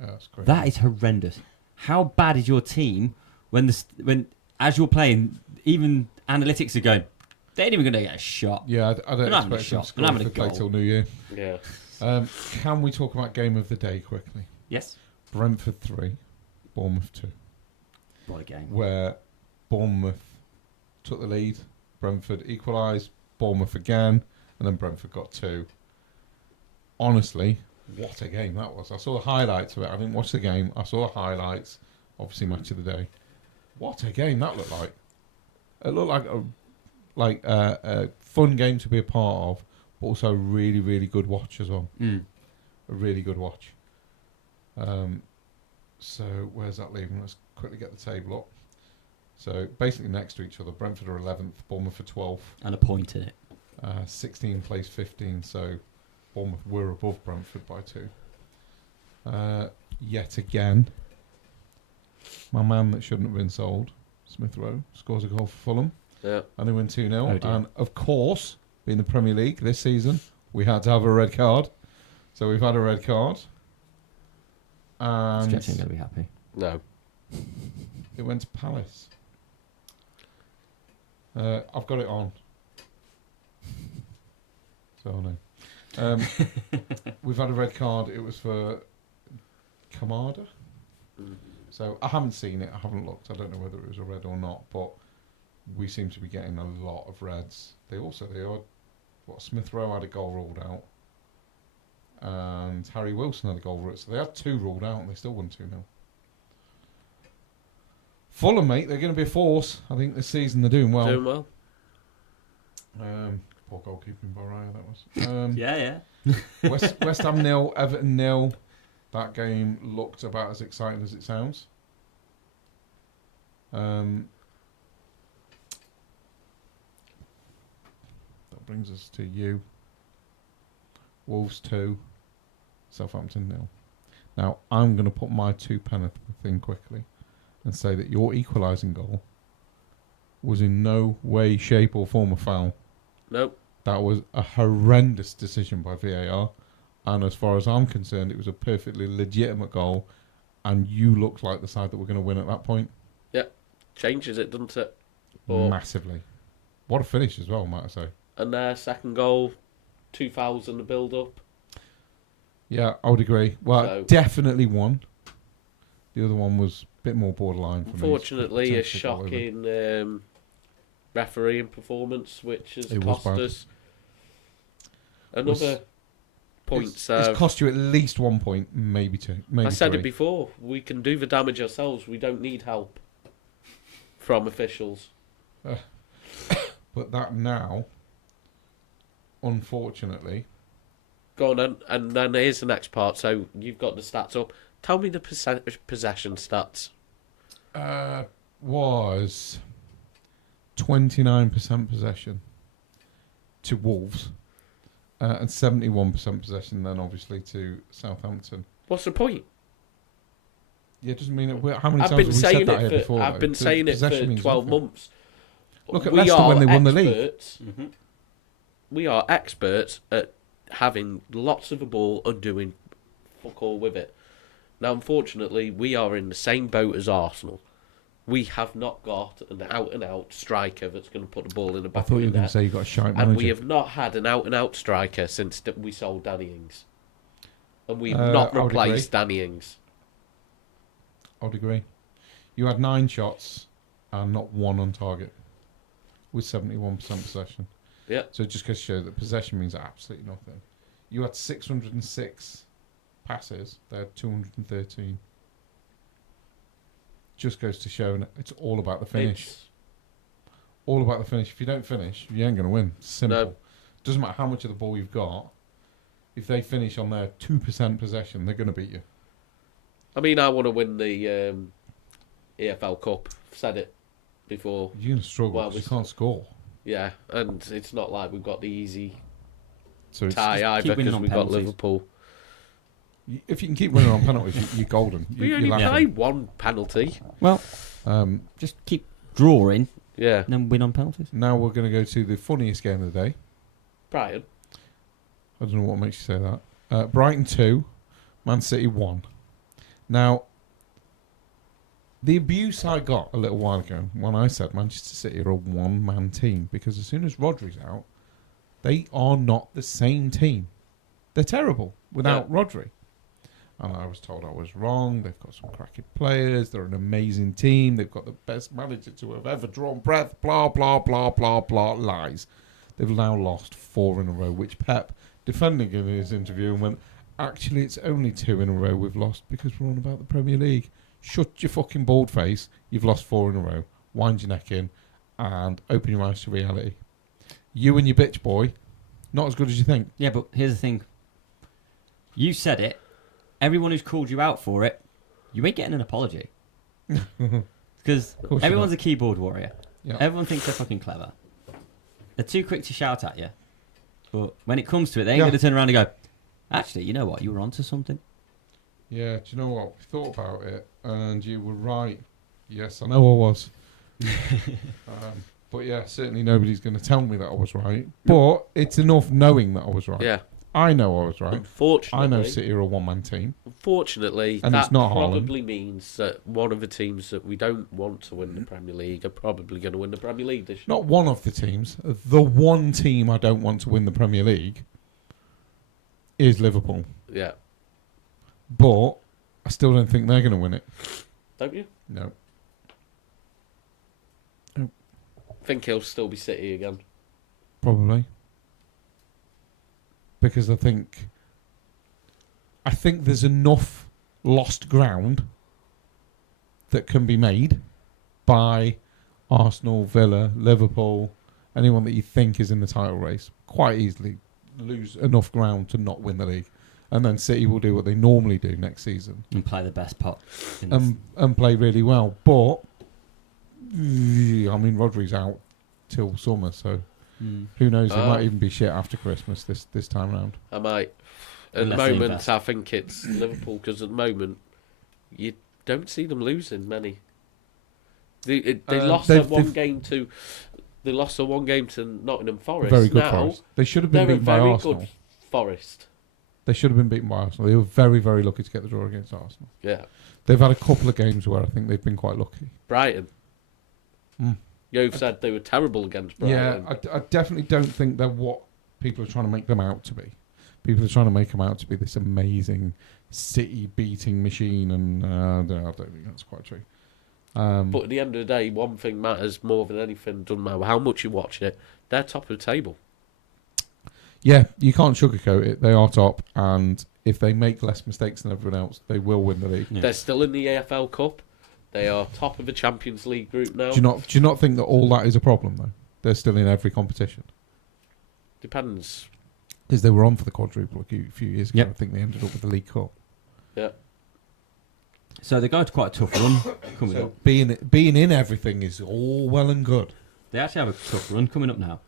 That's great. That is horrendous. How bad is your team when as you're playing, even analytics are going, they ain't even going to get a shot. Yeah, I don't expect them to score if they play till New Year. Yeah. Can we talk about game of the day quickly? Yes. Brentford 3, Bournemouth 2. What a game. Where Bournemouth took the lead, Brentford equalised, Bournemouth again, and then Brentford got 2. Honestly, what a game that was. I saw the highlights of it. I didn't watch the game. I saw the highlights. Obviously, match of the day. What a game that looked like. It looked like a fun game to be a part of, but also a really, really good watch as well. A really good watch. So where's that leaving? Let's quickly get the table up. So basically next to each other, Brentford are 11th, Bournemouth are 12th. And a point in it. 16 plays 15, so Bournemouth were above Brentford by 2. Yet again, my man that shouldn't have been sold, Smith Rowe, scores a goal for Fulham. Yeah. And they win 2-0. Oh, and of course, being the Premier League this season, we had to have a red card. So we've had a red card. And Stretch ain't going to be happy. No. It went to Palace. I've got it on. So no. We've had a red card. It was for Kamada. So I haven't seen it. I haven't looked. I don't know whether it was a red or not. But we seem to be getting a lot of reds. They had Smith Rowe had a goal ruled out. And Harry Wilson had a goal ruled out. So they had 2 ruled out and they still won 2-0. Fulham, mate, they're going to be a force. I think this season they're doing well. Doing well. Poor goalkeeping by Raya, that was. Yeah. West Ham 0, Everton 0. That game looked about as exciting as it sounds. That brings us to you. Wolves 2, Southampton 0. Now, I'm going to put my 2 penneth in quickly and say that your equalising goal was in no way, shape or form a foul. Nope. That was a horrendous decision by VAR. And as far as I'm concerned, it was a perfectly legitimate goal. And you looked like the side that were going to win at that point. Yeah. Changes it, doesn't it? Massively. What a finish as well, might I say. And their second goal, 2 fouls in the build-up. Yeah, I would agree. Well, definitely one. The other one was a bit more borderline for unfortunately, me. A shocking refereeing performance, which has cost us another point. It's cost you at least 1 point, maybe 2. Maybe I said 3. it before. We can do the damage ourselves. We don't need help from officials. But that now, unfortunately... Go on, and then here's the next part. So you've got the stats up. Tell me the possession stats. Was 29% possession to Wolves. And 71% possession then, obviously, to Southampton. What's the point? Yeah, it doesn't mean it. How many I've times been have we saying said that here it before? I've though? been saying it for Possession means 12 nothing. months. Look at We Leicester when they won the league. experts. We are experts at having lots of the ball and doing fuck all with it. Now, unfortunately, we are in the same boat as Arsenal. We have not got an out-and-out striker that's going to put the ball in the I back thought of you the were going net. to say you got a shite manager. And we have not had an out-and-out striker since we sold Danny Ings. And we've I not would replaced Danny Ings. I would agree. You had 9 shots and not one on target with 71% possession. Yeah. So it just goes to show that possession means absolutely nothing. You had 606 passes. They had 213. Just goes to show, and it's all about the finish. All about the finish. If you don't finish, you ain't going to win. Simple. No. Doesn't matter how much of the ball you've got. If they finish on their 2% possession, they're going to beat you. I mean, I want to win the EFL Cup. I've said it before. You're going to struggle Well, because you can't score. Yeah, and it's not like we've got the easy So it's tie either keep winning because on we've got penalties. Liverpool. if you can keep winning on penalties, you're golden. We only play one penalty. Well, just keep drawing Yeah. and then win on penalties. Now we're going to go to the funniest game of the day. Brighton. I don't know what makes you say that. Brighton 2, Man City 1. Now, the abuse I got a little while ago when I said Manchester City are a one-man team, because as soon as Rodri's out, they are not the same team. They're terrible without Rodri. And I was told I was wrong. They've got some cracking players. They're an amazing team. They've got the best manager to have ever drawn breath. Blah, blah, blah, blah, blah. Lies. They've now lost 4 in a row, which Pep, defending in his interview, and went, actually, it's only 2 in a row we've lost because we're on about the Premier League. Shut your fucking bald face. You've lost 4 in a row. Wind your neck in and open your eyes to reality. You and your bitch boy, not as good as you think. Yeah, but here's the thing. You said it. Everyone who's called you out for it, you ain't getting an apology. Because everyone's a keyboard warrior. Yeah. Everyone thinks they're fucking clever. They're too quick to shout at you. But when it comes to it, they ain't going to turn around and go, actually, you know what? You were onto something. Yeah, do you know what? We thought about it and you were right. Yes, I know I was. But yeah, certainly nobody's going to tell me that I was right. But it's enough knowing that I was right. Yeah. I know I was right. Unfortunately, I know City are a one-man team. Unfortunately, And that it's not probably means that one of the teams that we don't want to win the Premier League are probably going to win the Premier League this year. Not one of the teams. The one team I don't want to win the Premier League is Liverpool. Yeah. But I still don't think they're going to win it. Don't you? No. I think he'll still be City again. Probably. Because I think there's enough lost ground that can be made by Arsenal, Villa, Liverpool, anyone that you think is in the title race, quite easily lose enough ground to not win the league. And then City will do what they normally do next season. And play the best pot. And play really well. But, I mean, Rodri's out till summer, so who knows? It might even be shit after Christmas this time round. I might. At Unless the they moment, invest. I think it's Liverpool, because at the moment, you don't see them losing many. They lost their one game to... They lost their one game to Nottingham Forest. Very good now, Forest. They should have been they're a beaten by very Arsenal. good Forest. They should have been beaten by Arsenal. They were very, very lucky to get the draw against Arsenal. Yeah. They've had a couple of games where I think they've been quite lucky. Brighton. Mm. You've said they were terrible against Brighton. Yeah, I definitely don't think they're what people are trying to make them out to be. People are trying to make them out to be this amazing City-beating machine, and I don't think that's quite true. But at the end of the day, one thing matters more than anything. Doesn't matter how much you watch it. They're top of the table. Yeah, you can't sugarcoat it. They are top, and if they make less mistakes than everyone else, they will win the league. Yeah. They're still in the AFL Cup. They are top of the Champions League group now. Do you not think that all that is a problem though? They're still in every competition Depends. because they were on for the quadruple a few years ago. Yep. I think they ended up with the League Cup. Yeah. So they're going to quite a tough run coming So up. being in everything is all well and good. They actually have a tough run coming up now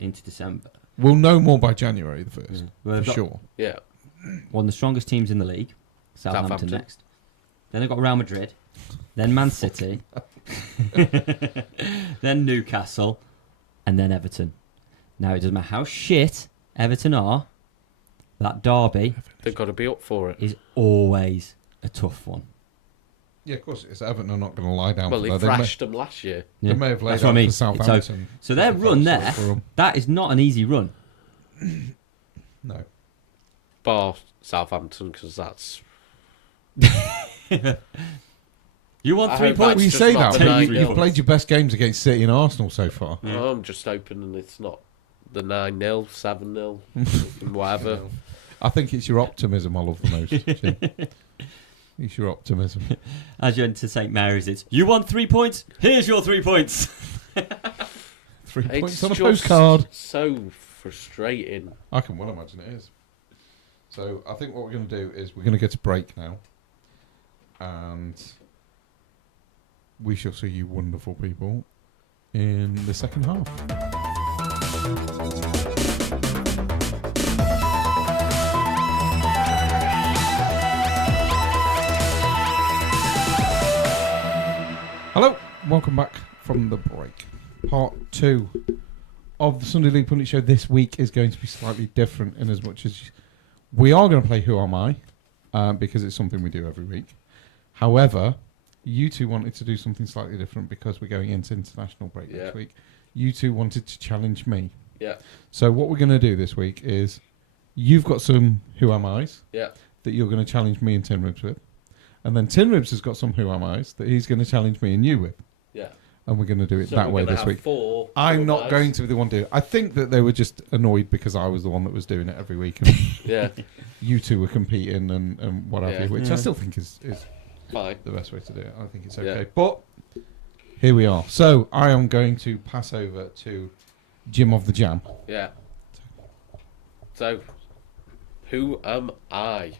into December. We'll know more by January the 1st, Well, for sure. Yeah. One of the strongest teams in the league. Southampton next. Then they've got Real Madrid. Then Man City. Then Newcastle. And then Everton. Now, it doesn't matter how shit Everton are, that derby They've got to be up for it. is always a tough one. Yeah, of course it is. Everton are not going to lie down Well, for they that. thrashed them last year. They may have laid That's what I out mean. for Southampton. So their run there, for 'em. that is not an easy run. No. Bar Southampton, because that's... You want I 3 hope points? Well, you just say not that, the but 9-0. you've played your best games against City and Arsenal so far. Yeah. I'm just hoping it's not the 9-0, 7-0, whatever. I think it's your optimism I love the most, Jim. It's your optimism. As you're into St Mary's, it's you want 3 points? Here's your 3 points. 3 It's points on a just postcard. so frustrating. I can well imagine it is. So I think what we're going to do is we're going to get a break now. And we shall see you wonderful people in the second half. Hello, welcome back from the break. Part 2 of the Sunday League Pundit Show this week is going to be slightly different in as much as we are going to play Who Am I, because it's something we do every week. However, you two wanted to do something slightly different because we're going into international break next week. You two wanted to challenge me. Yeah. So what we're going to do this week is you've got some Who Am I's Yeah. that you're going to challenge me and Tin Ribs with. And then Tin Ribs has got some Who Am I's that he's going to challenge me and you with. Yeah. And we're going to do it So that we're way gonna this have week. 4 I'm not guys. going to be the one doing it. I think that they were just annoyed because I was the one that was doing it every week. And Yeah. you two were competing and what have Yeah. you, which I Yeah. still think is Fine. the best way to do it. I think it's Yeah. okay. But here we are. So I am going to pass over to Jim of the Jam. Yeah. So, who am I?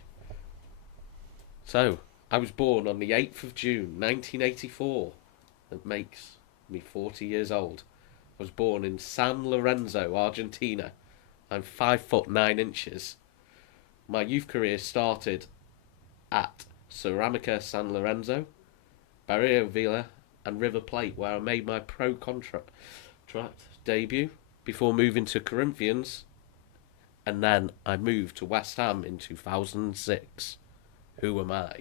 So, I was born on the 8th of June, 1984. That makes me 40 years old. I was born in San Lorenzo, Argentina. I'm 5'9". My youth career started at Ceramica San Lorenzo, Barrio Villa, and River Plate, where I made my pro contract debut before moving to Corinthians, and then I moved to West Ham in 2006. Who am I?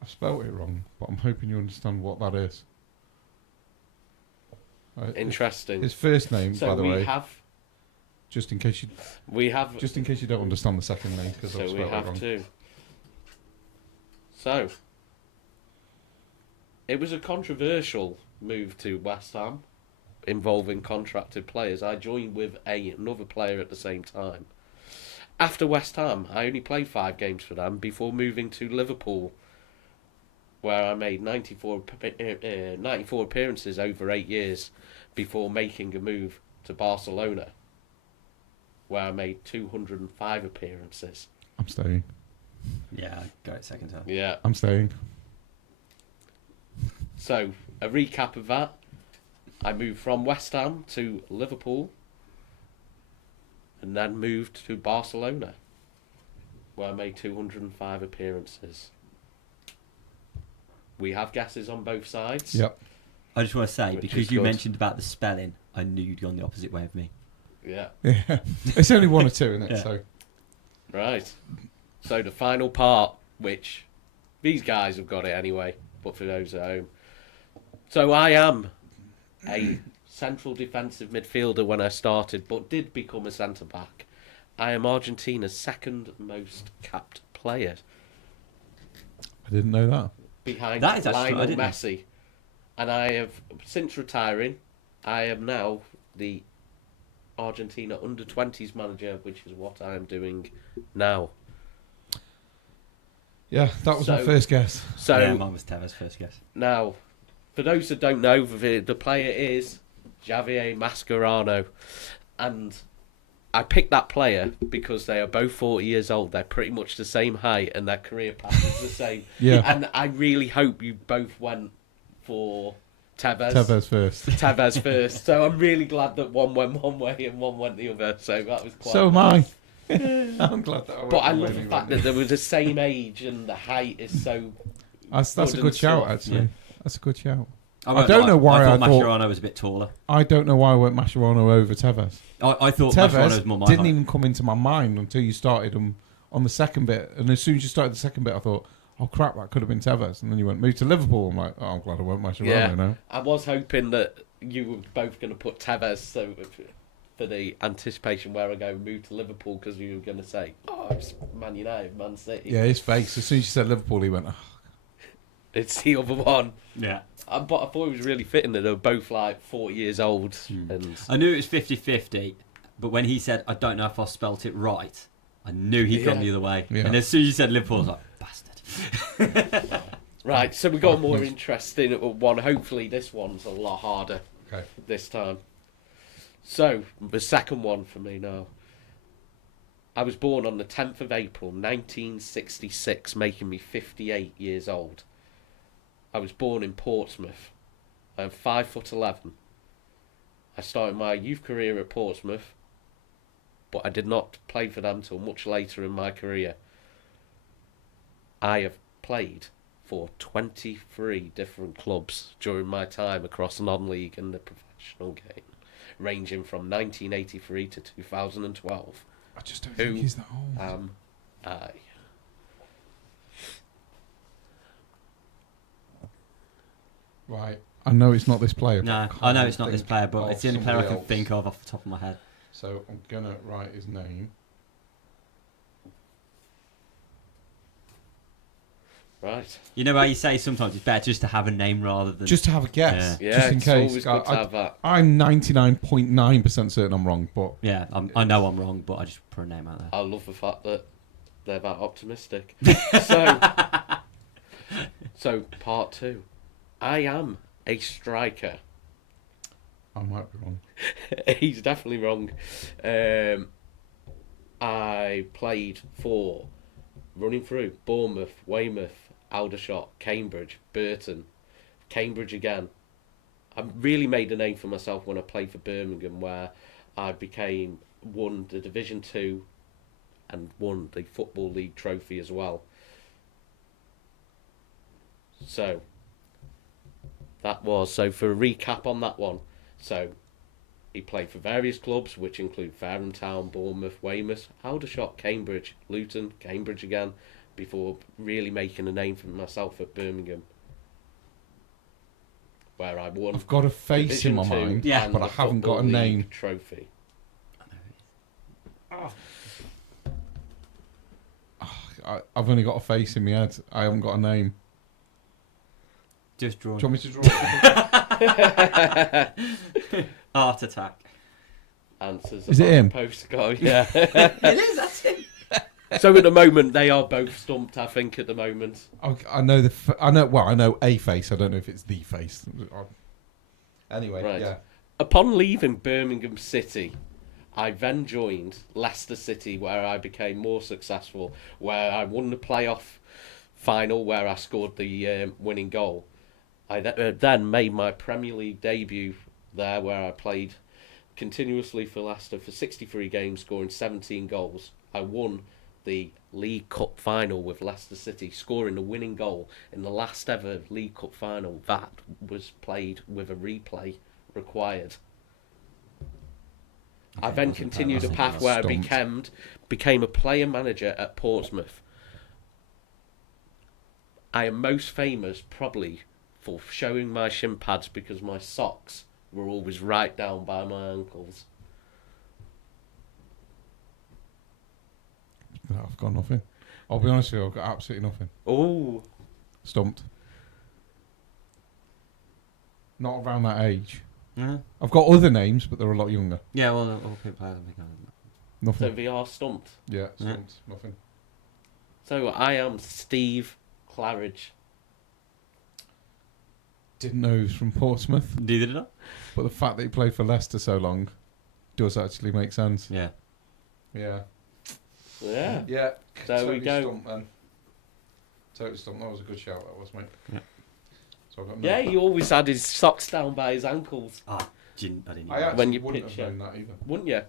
I've spelt it wrong, but I'm hoping you understand what that is. Interesting. His first name, So by the way, just in case you don't understand the second name, because I've So we spelled it have wrong. to. So, it was a controversial move to West Ham, involving contracted players. I joined with another player at the same time. After West Ham, I only played 5 games for them before moving to Liverpool, where I made 94 appearances over 8 years before making a move to Barcelona, where I made 205 appearances. I'm staying. Yeah, I got it second time. Yeah. I'm staying. So, a recap of that. I moved from West Ham to Liverpool and then moved to Barcelona, where I made 205 appearances. We have guesses on both sides. Yep. I just want to say, Which because is you good. mentioned about the spelling, I knew you'd gone the opposite way of me. Yeah. Yeah. It's only 1 or 2, isn't it? Yeah. So Right. So the final part, which these guys have got it anyway, but for those at home. So I am a central defensive midfielder when I started, but did become a centre-back. I am Argentina's second most capped player, I didn't know that. behind That is actually- I Lionel didn't know. Messi. And I have, since retiring, I am now the Argentina under-20s manager, which is what I am doing now. Yeah, that was my So- first guess. So Yeah, mine was Teva's first guess. now, for those that don't know, the player is Javier Mascherano, and I picked that player because they are both 40 years old. They're pretty much the same height, and their career path is the same. Yeah. And I really hope you both went for Tevez. Tevez first. So I'm really glad that one went one way and one went the other. So that was quite. So am I. I'm glad that. But I love the fact that they were the same age and the height is so. That's a good shout, actually. Yeah. That's a good shout. I don't know why I thought Mascherano was a bit taller. I don't know why I went Mascherano over Tevez. I thought Mascherano was more my didn't height. even come into my mind until you started on the second bit. And as soon as you started the second bit, I thought, oh crap, that could have been Tevez. And then you went, move to Liverpool. I'm like, oh, I'm glad I went Mascherano now. I was hoping that you were both going to put Tevez for the anticipation where I go move to Liverpool because you were going to say, oh, it's Man United, Man City. Yeah, his face. As soon as you said Liverpool, he went, oh. It's the other one. Yeah. But I thought it was really fitting that they were both like 40 years old. And I knew it was 50-50, but when he said, I don't know if I spelt it right, I knew he'd gone the other way. Yeah. And as soon as you said Liverpool, I was like, bastard. Right, so we got a more interesting one. Hopefully this one's a lot harder this time. So, the second one for me now. I was born on the 10th of April, 1966, making me 58 years old. I was born in Portsmouth. I'm 5'11". I started my youth career at Portsmouth, but I did not play for them till much later in my career. I have played for 23 different clubs during my time across non-league and the professional game, ranging from 1983 to 2012. I just don't think he's that old. Am I? Right. I know it's not this player. No, I know it's not this player, but it's the only player I can think of off the top of my head. So I'm going to write his name. Right. You know how you say sometimes it's better just to have a name rather than... Just to have a guess. Yeah, just in it's case. always good to have that. I'm 99.9% certain I'm wrong, but... Yeah, I know I'm wrong, but I just put a name out there. I love the fact that they're that optimistic. So part 2. I am a striker. I might be wrong. He's definitely wrong. I played for, running through, Bournemouth, Weymouth, Aldershot, Cambridge, Burton, Cambridge again. I really made a name for myself when I played for Birmingham, where I won the Division 2 and won the Football League trophy as well. So for a recap on that one, so he played for various clubs which include Fareham Town, Bournemouth, Weymouth, Aldershot, Cambridge, Luton, Cambridge again, before really making a name for myself at Birmingham, where I won. I've got a face in my mind, but I haven't got a name. Trophy. I've only got a face in my head. I haven't got a name. Just draw. Do you want me to draw? Heart attack. Answers. Is it him? Postcard, yeah. It is, that's him. So at the moment, they are both stumped, I think, at the moment. I know I know a face. I don't know if it's the face. Anyway, Right. yeah. Upon leaving Birmingham City, I then joined Leicester City, where I became more successful, where I won the playoff final, where I scored the winning goal. I then made my Premier League debut there, where I played continuously for Leicester for 63 games, scoring 17 goals. I won the League Cup final with Leicester City, scoring the winning goal in the last ever League Cup final that was played with a replay required. I then continued a path where I became a player manager at Portsmouth. I am most famous probably for showing my shin pads because my socks were always right down by my ankles. No, I've got nothing. I'll be honest with you, I've got absolutely nothing. Oh, Stumped. Not around that age. Yeah. I've got other names, but they're a lot younger. Yeah, well, all people play them. so Nothing. we are stumped. Yeah, stumped. Nothing. So I am Steve Claridge. Didn't know he was from Portsmouth, Neither did I. but the fact that he played for Leicester so long does actually make sense. Yeah. Yeah. Yeah. Yeah. There totally we go. Stumped, then. Totally stumped. That was a good shout, that was, mate. Yeah. So I've got Yeah, he always had his socks down by his ankles. I didn't I know. actually When you wouldn't pitch have it. known that either. Wouldn't you?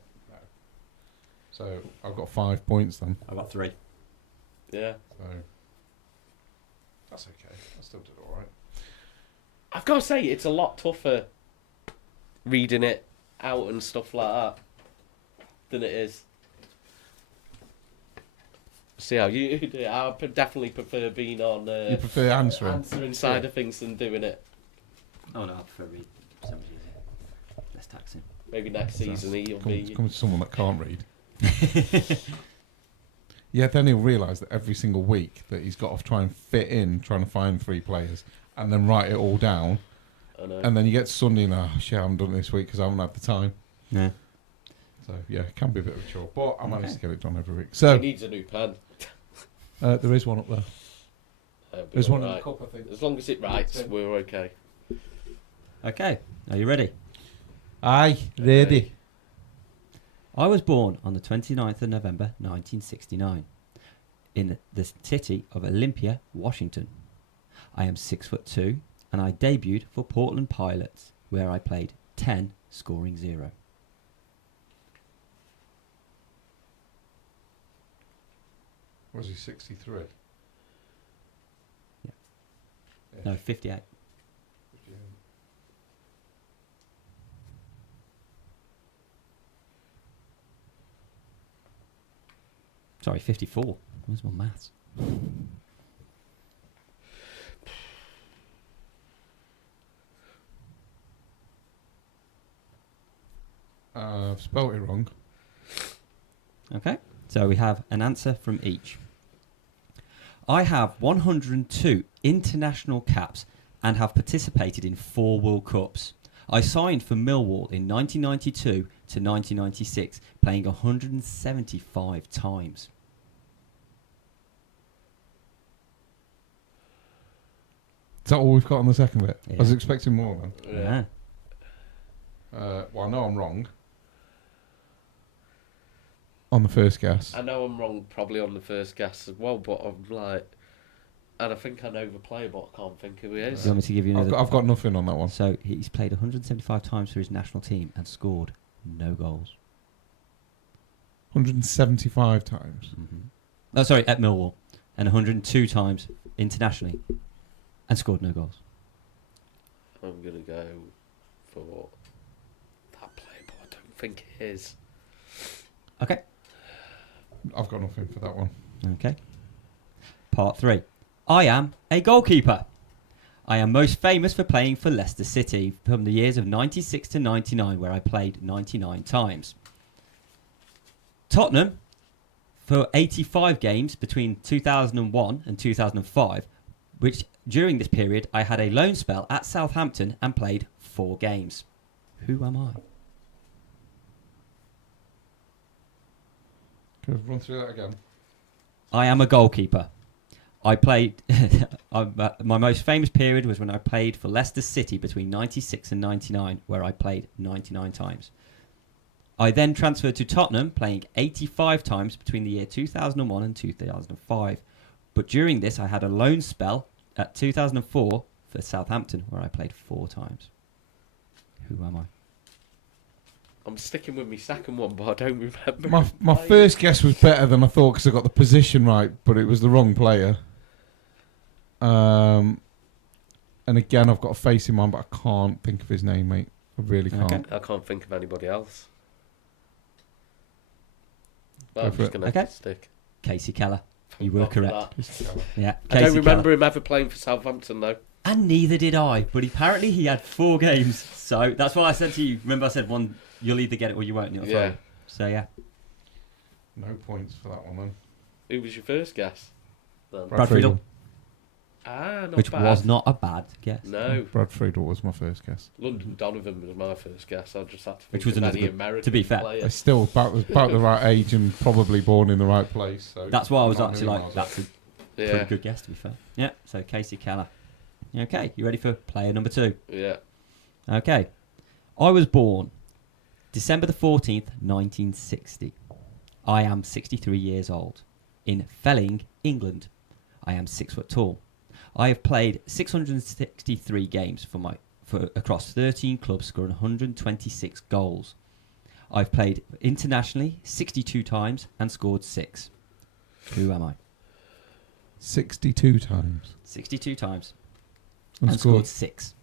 So I've got 5 points then. I got 3. Yeah. So that's okay. I still did all right. I've got to say, it's a lot tougher reading it out and stuff like that than it is. See how you do it. I definitely prefer being on You prefer answering? answering side of things than doing it. Oh no, I prefer read. So much easier. Less taxing. Maybe next season he'll It's be. coming to someone that can't read. Yeah, then he'll realise that every single week that he's got to try and fit in, trying to find 3 players, and then write it all down. I know. And then you get to Sunday and, oh shit, I haven't done it this week because I haven't had the time. Yeah. So, yeah, it can be a bit of a chore. But I managed to get it done every week. So, He needs a new pen. there is one up there. It'll be There's one in alright. the cup, I think. As long as it writes, Yeah. we're okay. Okay. Are you ready? Aye, ready. I was born on the 29th of November 1969 in the city of Olympia, Washington. I am 6'2", and I debuted for Portland Pilots, where I played 10, scoring 0. Was he 63? Yeah. Yeah. No, 58. Sorry, 54. Where's my maths? I've spelt it wrong. Okay, so we have an answer from each. I have 102 international caps and have participated in 4 World Cups. I signed for Millwall in 1992 to 1996, playing 175 times. Is that all we've got on the second bit? Yeah. I was expecting more then. Yeah. Well, I know I'm wrong. On the first guess. I know I'm wrong probably on the first guess as well, but I'm like... And I think I know the player, but I can't think who he is. Do you want me to give you another? I've got nothing on that one. So he's played 175 times for his national team and scored no goals. 175 times. Mm-hmm. Oh, sorry, at Millwall, and 102 times internationally, and scored no goals. I'm going to go for that player, but I don't think it is. Okay. I've got nothing for that one. Okay. Part 3. I am a goalkeeper. I am most famous for playing for Leicester City from the years of 96 to 99, where I played 99 times. Tottenham for 85 games between 2001 and 2005, which during this period I had a loan spell at Southampton and played 4 games. Who am I? Can we run through that again? I am a goalkeeper. I played. My most famous period was when I played for Leicester City between 96 and 99, where I played 99 times. I then transferred to Tottenham, playing 85 times between the year 2001 and 2005. But during this, I had a loan spell at 2004 for Southampton, where I played 4 times. Who am I? I'm sticking with my second one, but I don't remember. My first guess was better than I thought because I got the position right, but it was the wrong player. And again, I've got a face in mind, but I can't think of his name, mate. I really can't. Okay. I can't think of anybody else. Go I'm for just it. going to Okay. stick. Casey Keller. You were Thank God for correct. that. Yeah. I don't Casey remember Keller. him ever playing for Southampton, though. And neither did I. But apparently he had 4 games. So that's why I said to you. Remember, I said one. You'll either get it or you won't. And Yeah. So yeah. No points for that one, then. Who was your first guess? Then? Brad Friedel. Ah, not Which bad. was not a bad guess. No. Brad Friedel was my first guess. London Donovan was my first guess. I just had to think Which was of another any good- American to be fair. player. It's still about the right age and probably born in the right place. So That's why I was not actually really like, miles that's a Yeah, pretty good guess, to be fair. Yeah, so Casey Keller. Okay, you ready for player number 2? yeah. Okay. I was born December the 14th, 1960. I am 63 years old. In Felling, England, I am 6 foot tall. I have played 663 games for across 13 clubs, scoring 126 goals. I've played internationally 62 times and scored 6. Who am I? 62 times. 62 times And scored 6.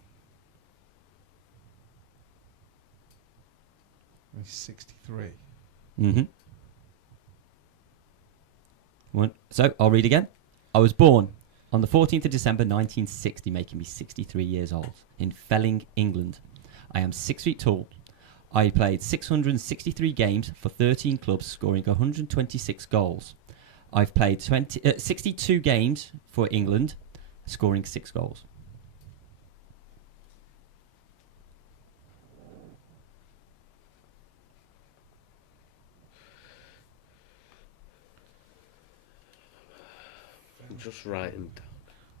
He's 63. Mm-hmm. So, I'll read again. I was born on the 14th of December 1960, making me 63 years old, in Felling, England. I am 6 feet tall. I played 663 games for 13 clubs, scoring 126 goals. I've played 62 games for England, scoring 6 goals. I'm just writing down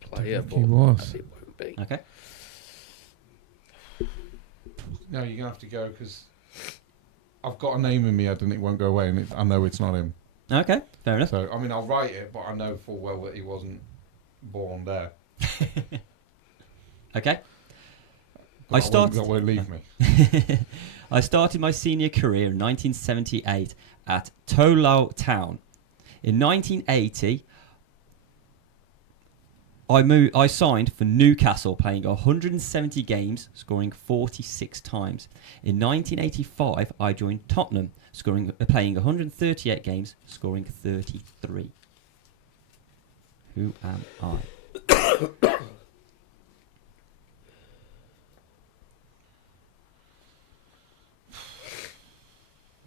player, He was. it won't be. Okay. No, you're going to have to go because I've got a name in my head and it won't go away and I know it's not him. Okay, fair enough. So, I mean, I'll write it, but I know full well that he wasn't born there. Okay. That won't leave me. I started my senior career in 1978 at Tolau Town. In 1980, I signed for Newcastle, playing 170 games, scoring 46 times. In 1985, I joined Tottenham, playing 138 games, scoring 33. Who am I?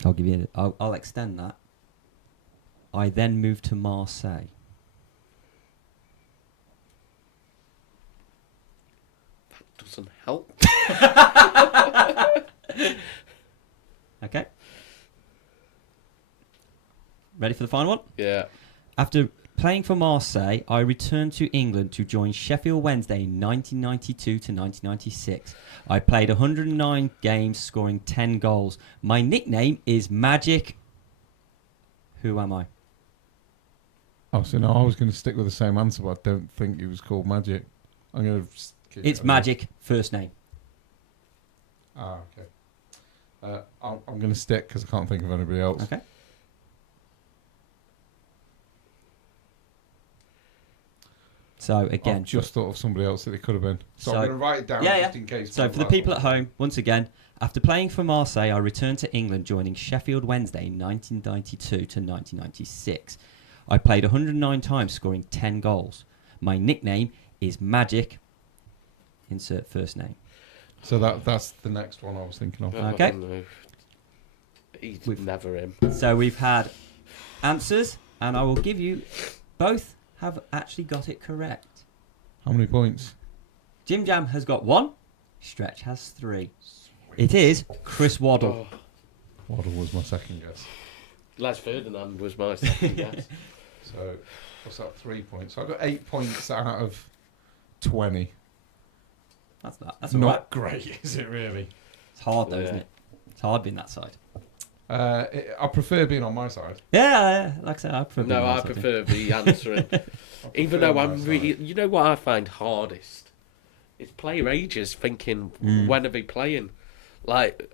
I'll give you. I'll extend that. I then moved to Marseille. Doesn't help. Okay. Ready for the final one? Yeah. After playing for Marseille, I returned to England to join Sheffield Wednesday in 1992 to 1996. I played 109 games, scoring 10 goals. My nickname is Magic. Who am I? Oh, so no, I was going to stick with the same answer, but I don't think it was called Magic. I'm going to... It's Magic, first name. Ah, okay. I'm going to stick because I can't think of anybody else. Okay. So again, I've just thought of somebody else that it could have been. So I'm going to write it down just in case. So for the people at home, once again, after playing for Marseille, I returned to England, joining Sheffield Wednesday in 1992 to 1996. I played 109 times, scoring 10 goals. My nickname is Magic. Insert first name. So that's the next one I was thinking of. Okay. He's never him. So we've had answers, and I will give you both have actually got it correct. How many points? Jim Jam has got 1. Stretch has 3. It is Chris Waddle. Oh. Waddle was my second guess. Les Ferdinand was my second guess. So what's that? 3 points. So I got 8 points out of 20. That's not all right. great, is it really? It's hard though, isn't it? It's hard being that side. I prefer being on my side. Yeah, like I said, I prefer. No, I prefer the answering. Even though you know what I find hardest? It's player ages thinking when are they playing? Like.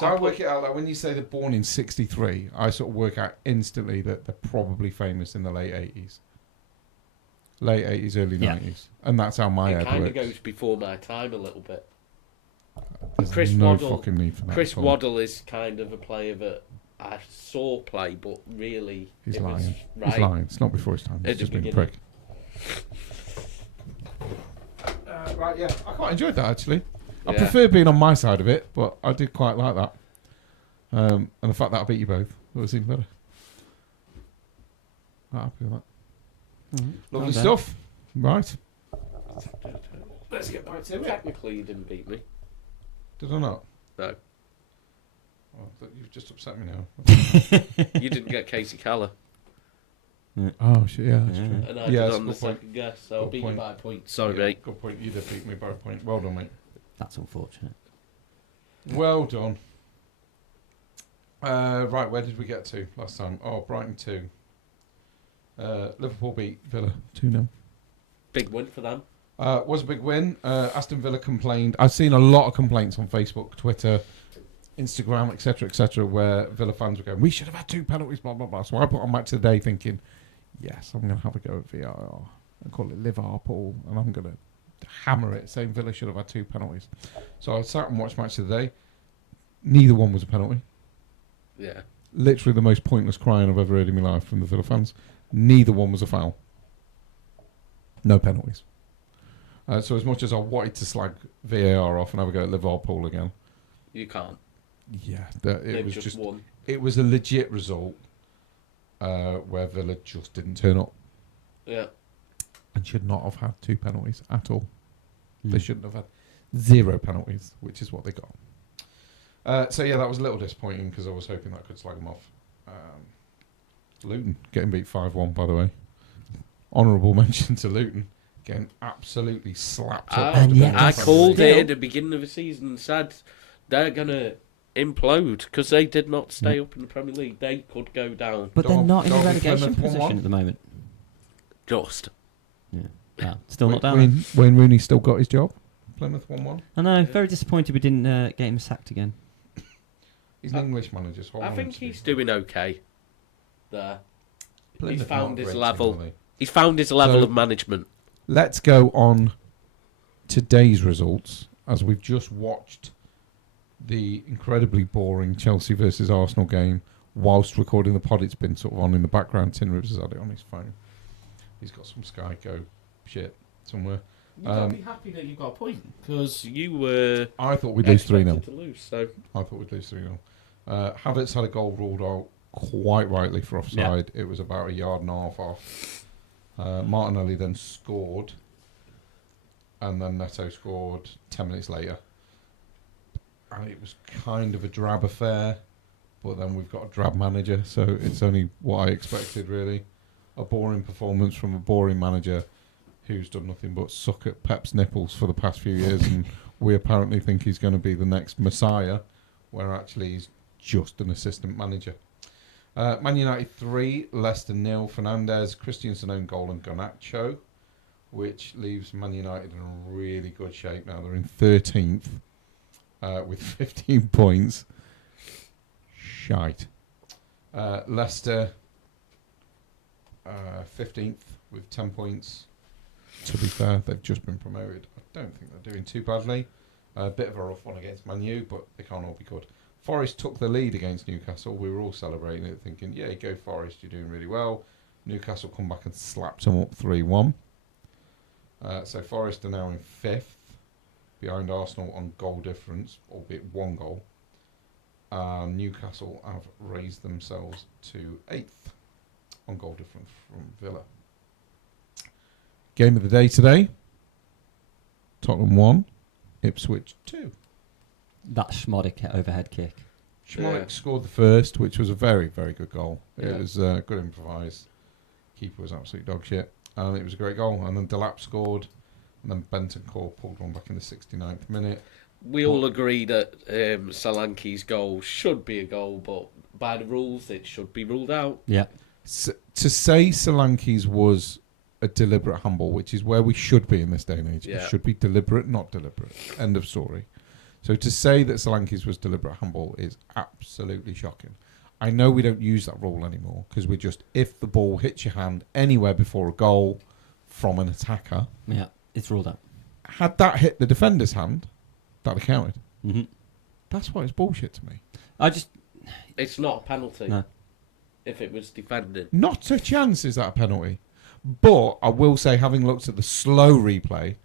So I work it out, like when you say they're born in 63, I sort of work out instantly that they're probably famous in the late 80s. Late 80s, early 90s. And that's how my head works. It kind works. of goes before my time a little bit. There's Chris no Waddle, fucking need for that. Chris Waddle is kind of a player that I saw play, but really... He's lying. Right. He's lying. It's not before his time. He's just being a prick. Right, yeah. I quite enjoyed that, actually. I prefer being on my side of it, but I did quite like that. And the fact that I beat you both was even better. Quite happy with that. Lovely stuff. Right. Let's get back to it. Technically, you didn't beat me. Did I not? No. Oh, you've just upset me now. You didn't get Casey Keller. Oh, shit, yeah, that's true. And I Yeah, did on the good point. second guess, so I'll Good beat point. you by a point. Sorry, Yeah, mate. good point. You did beat me by a point. Well done, mate. That's unfortunate. Well done. Right, where did we get to last time? Oh, Brighton 2. Liverpool beat Villa 2-0. Big win for them. Was a big win. Aston Villa complained. I've seen a lot of complaints on Facebook, Twitter, Instagram, etc., where Villa fans were going, we should have had 2 penalties, blah, blah, blah. So I put on Match of the Day thinking, yes, I'm going to have a go at VAR. I call it Liverpool, and I'm going to hammer it, saying Villa should have had 2 penalties. So I sat and watched Match of the Day. Neither one was a penalty. Yeah. Literally the most pointless crying I've ever heard in my life from the Villa fans. Neither one was a foul. No penalties. So as much as I wanted to slag VAR off and have a go at Liverpool again, You can't. yeah, They've was just won. it was a legit result where Villa just didn't turn up Yeah. and should not have had 2 penalties at all. They shouldn't have had 0 penalties, which is what they got. So yeah, that was a little disappointing because I was hoping that could slag them off. Luton getting beat 5-1, by the way. Honourable mention to Luton getting absolutely slapped up. And yet I that's called still- it at the beginning of the season and said they're going to implode because they did not stay up in the Premier League. They could go down. But they're not in a Derby relegation Plymouth 1-1. position at the moment. Just. Yeah, still not down. Wayne Rooney still got his job. Plymouth 1-1. I know, very disappointed we didn't get him sacked again. He's an English manager. So I think he's doing okay there. Plymouth found not his great level. team, are they? He's found his level So- of management. Let's go on today's results as we've just watched the incredibly boring Chelsea versus Arsenal game whilst recording the pod. It's been sort of on in the background. Tin Rivers has had it on his phone. He's got some Sky Go shit somewhere. You've got to be happy that you got a point because you were. I thought we'd lose 3-0. expected to lose, so I thought we'd lose 3-0. Havertz had a goal ruled out quite rightly for offside. It was about a yard and a half off. Martinelli then scored, and then Neto scored 10 minutes later. And it was kind of a drab affair, but then we've got a drab manager, so it's only what I expected, really. A boring performance from a boring manager who's done nothing but suck at Pep's nipples for the past few years, and we apparently think he's going to be the next Messiah, where actually he's just an assistant manager. Man United 3, Leicester 0. Fernandes, Christensen own goal and Garnacho, which leaves Man United in really good shape now. They're in 13th with 15 points. Shite. Leicester 15th with 10 points. To be fair, they've just been promoted. I don't think they're doing too badly. A bit of a rough one against Man U, but they can't all be good. Forest took the lead against Newcastle. We were all celebrating it, thinking, yeah, go Forest, you're doing really well. Newcastle come back and slapped them up 3-1. So Forest are now in 5th, behind Arsenal on goal difference, albeit 1 goal. Newcastle have raised themselves to 8th on goal difference from Villa. Game of the day today. Tottenham 1, Ipswich 2. That Schmodic overhead kick. Schmodic scored the first, which was a very, very good goal. Yeah. It was good improvised. Keeper was absolute dog shit. And it was a great goal. And then Delap scored. And then Bentancur pulled one back in the 69th minute. we all agree that Solanke's goal should be a goal, but by the rules, it should be ruled out. Yeah. To say Solanke's was a deliberate handball, which is where we should be in this day and age. Yeah. It should be deliberate, not deliberate. End of story. So to say that Solanke's was deliberate handball is absolutely shocking. I know we don't use that rule anymore because we just, if the ball hits your hand anywhere before a goal from an attacker, Yeah, it's ruled out. had that hit the defender's hand, that'd have counted. Mm-hmm. That's why it's bullshit to me. It's not a penalty. No. If it was defended. Not a chance is that a penalty. But I will say, having looked at the slow replay,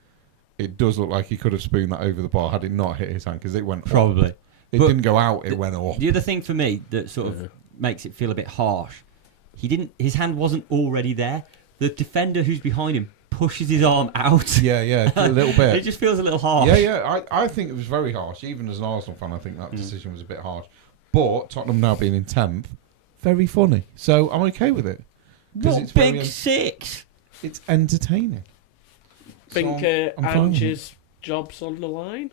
it does look like he could have spooned that over the bar had it not hit his hand because it went Probably. up. It But didn't go out, it went up. The other thing for me that sort of makes it feel a bit harsh, his hand wasn't already there. The defender who's behind him pushes his arm out. Yeah, a little bit. It just feels a little harsh. Yeah. I think it was very harsh. Even as an Arsenal fan, I think that decision was a bit harsh. But Tottenham now being in 10th, very funny. So I'm okay with it. What it's big very six? It's entertaining. Think So I'm fine with Ange's job's on the line?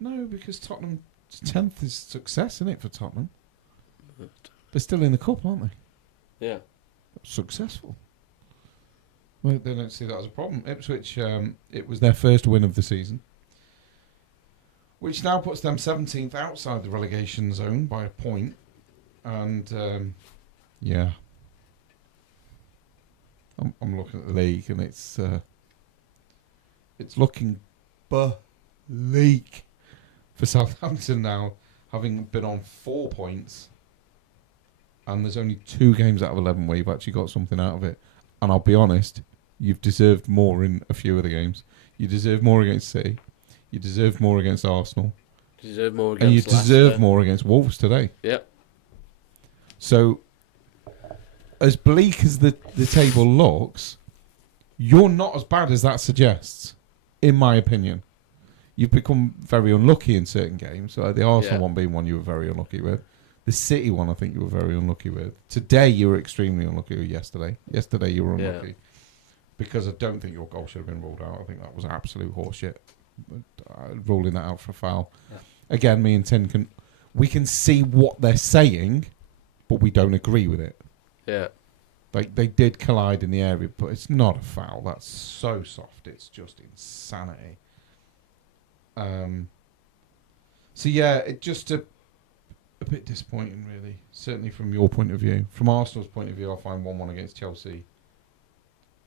No, because Tottenham's 10th is success, isn't it, for Tottenham? They're still in the cup, aren't they? Yeah. Successful. Well, they don't see that as a problem. Ipswich, it was their first win of the season, which now puts them 17th outside the relegation zone by a point. And, yeah. I'm looking at the league, and it's looking bleak for Southampton now, having been on 4 points. And there's only 2 games out of 11 where you've actually got something out of it. And I'll be honest, you've deserved more in a few of the games. You deserve more against City. You deserve more against Arsenal. You deserve more against and you Leicester. deserve more against Wolves today. Yep. So, as bleak as the table looks, you're not as bad as that suggests, in my opinion. You've become very unlucky in certain games. The Arsenal one being one you were very unlucky with. The City one, I think you were very unlucky with. Today, you were extremely unlucky with yesterday. Yesterday, you were unlucky. Because I don't think your goal should have been ruled out. I think that was absolute horseshit. Ruling that out for a foul. Yeah. Again, me and Tim we can see what they're saying, but we don't agree with it. Yeah. Like, they did collide in the area, but it's not a foul. That's so soft. It's just insanity. So, yeah, it just a bit disappointing, really. Certainly from your point of view. From Arsenal's point of view, I find 1-1 against Chelsea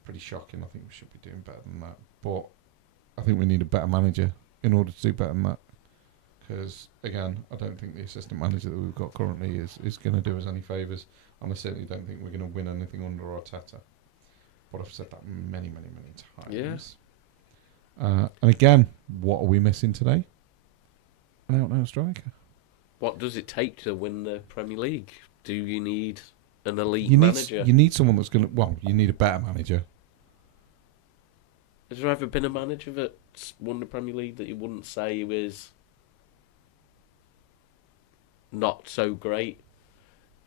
pretty shocking. I think we should be doing better than that. But I think we need a better manager in order to do better than that. Because, again, I don't think the assistant manager that we've got currently is going to do us any favours. And I certainly don't think we're going to win anything under Arteta. But I've said that many, many, many times. Yeah. And again, what are we missing today? An out-and-out striker. What does it take to win the Premier League? Do you need an elite manager? You need someone that's going to... Well, you need a better manager. Has there ever been a manager that's won the Premier League that you wouldn't say is not so great?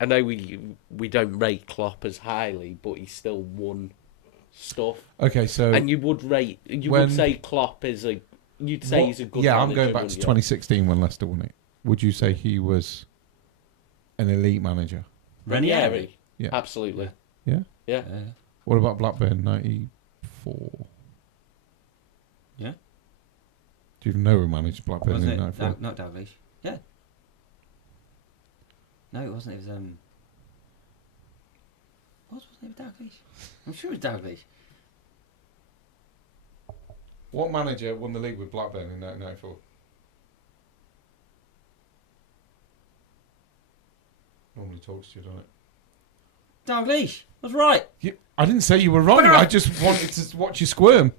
I know we don't rate Klopp as highly, but he still won stuff. Okay, so... And you would rate... would say Klopp is a... You'd say he's a good manager. Yeah, I'm going back to 2016 when Leicester won it. Would you say he was an elite manager? Ranieri? Yeah. Absolutely. Yeah? Yeah. What about Blackburn, 94? Yeah. Do you even know who managed Blackburn in 94? No, not Dalglish. Yeah. No, it wasn't. It was... What was the name of Dalglish? I'm sure it was Dalglish. What manager won the league with Blackburn in 1994? Normally talks to you, doesn't it? Dalglish. That's right. I didn't say you were wrong. I just wanted to watch you squirm.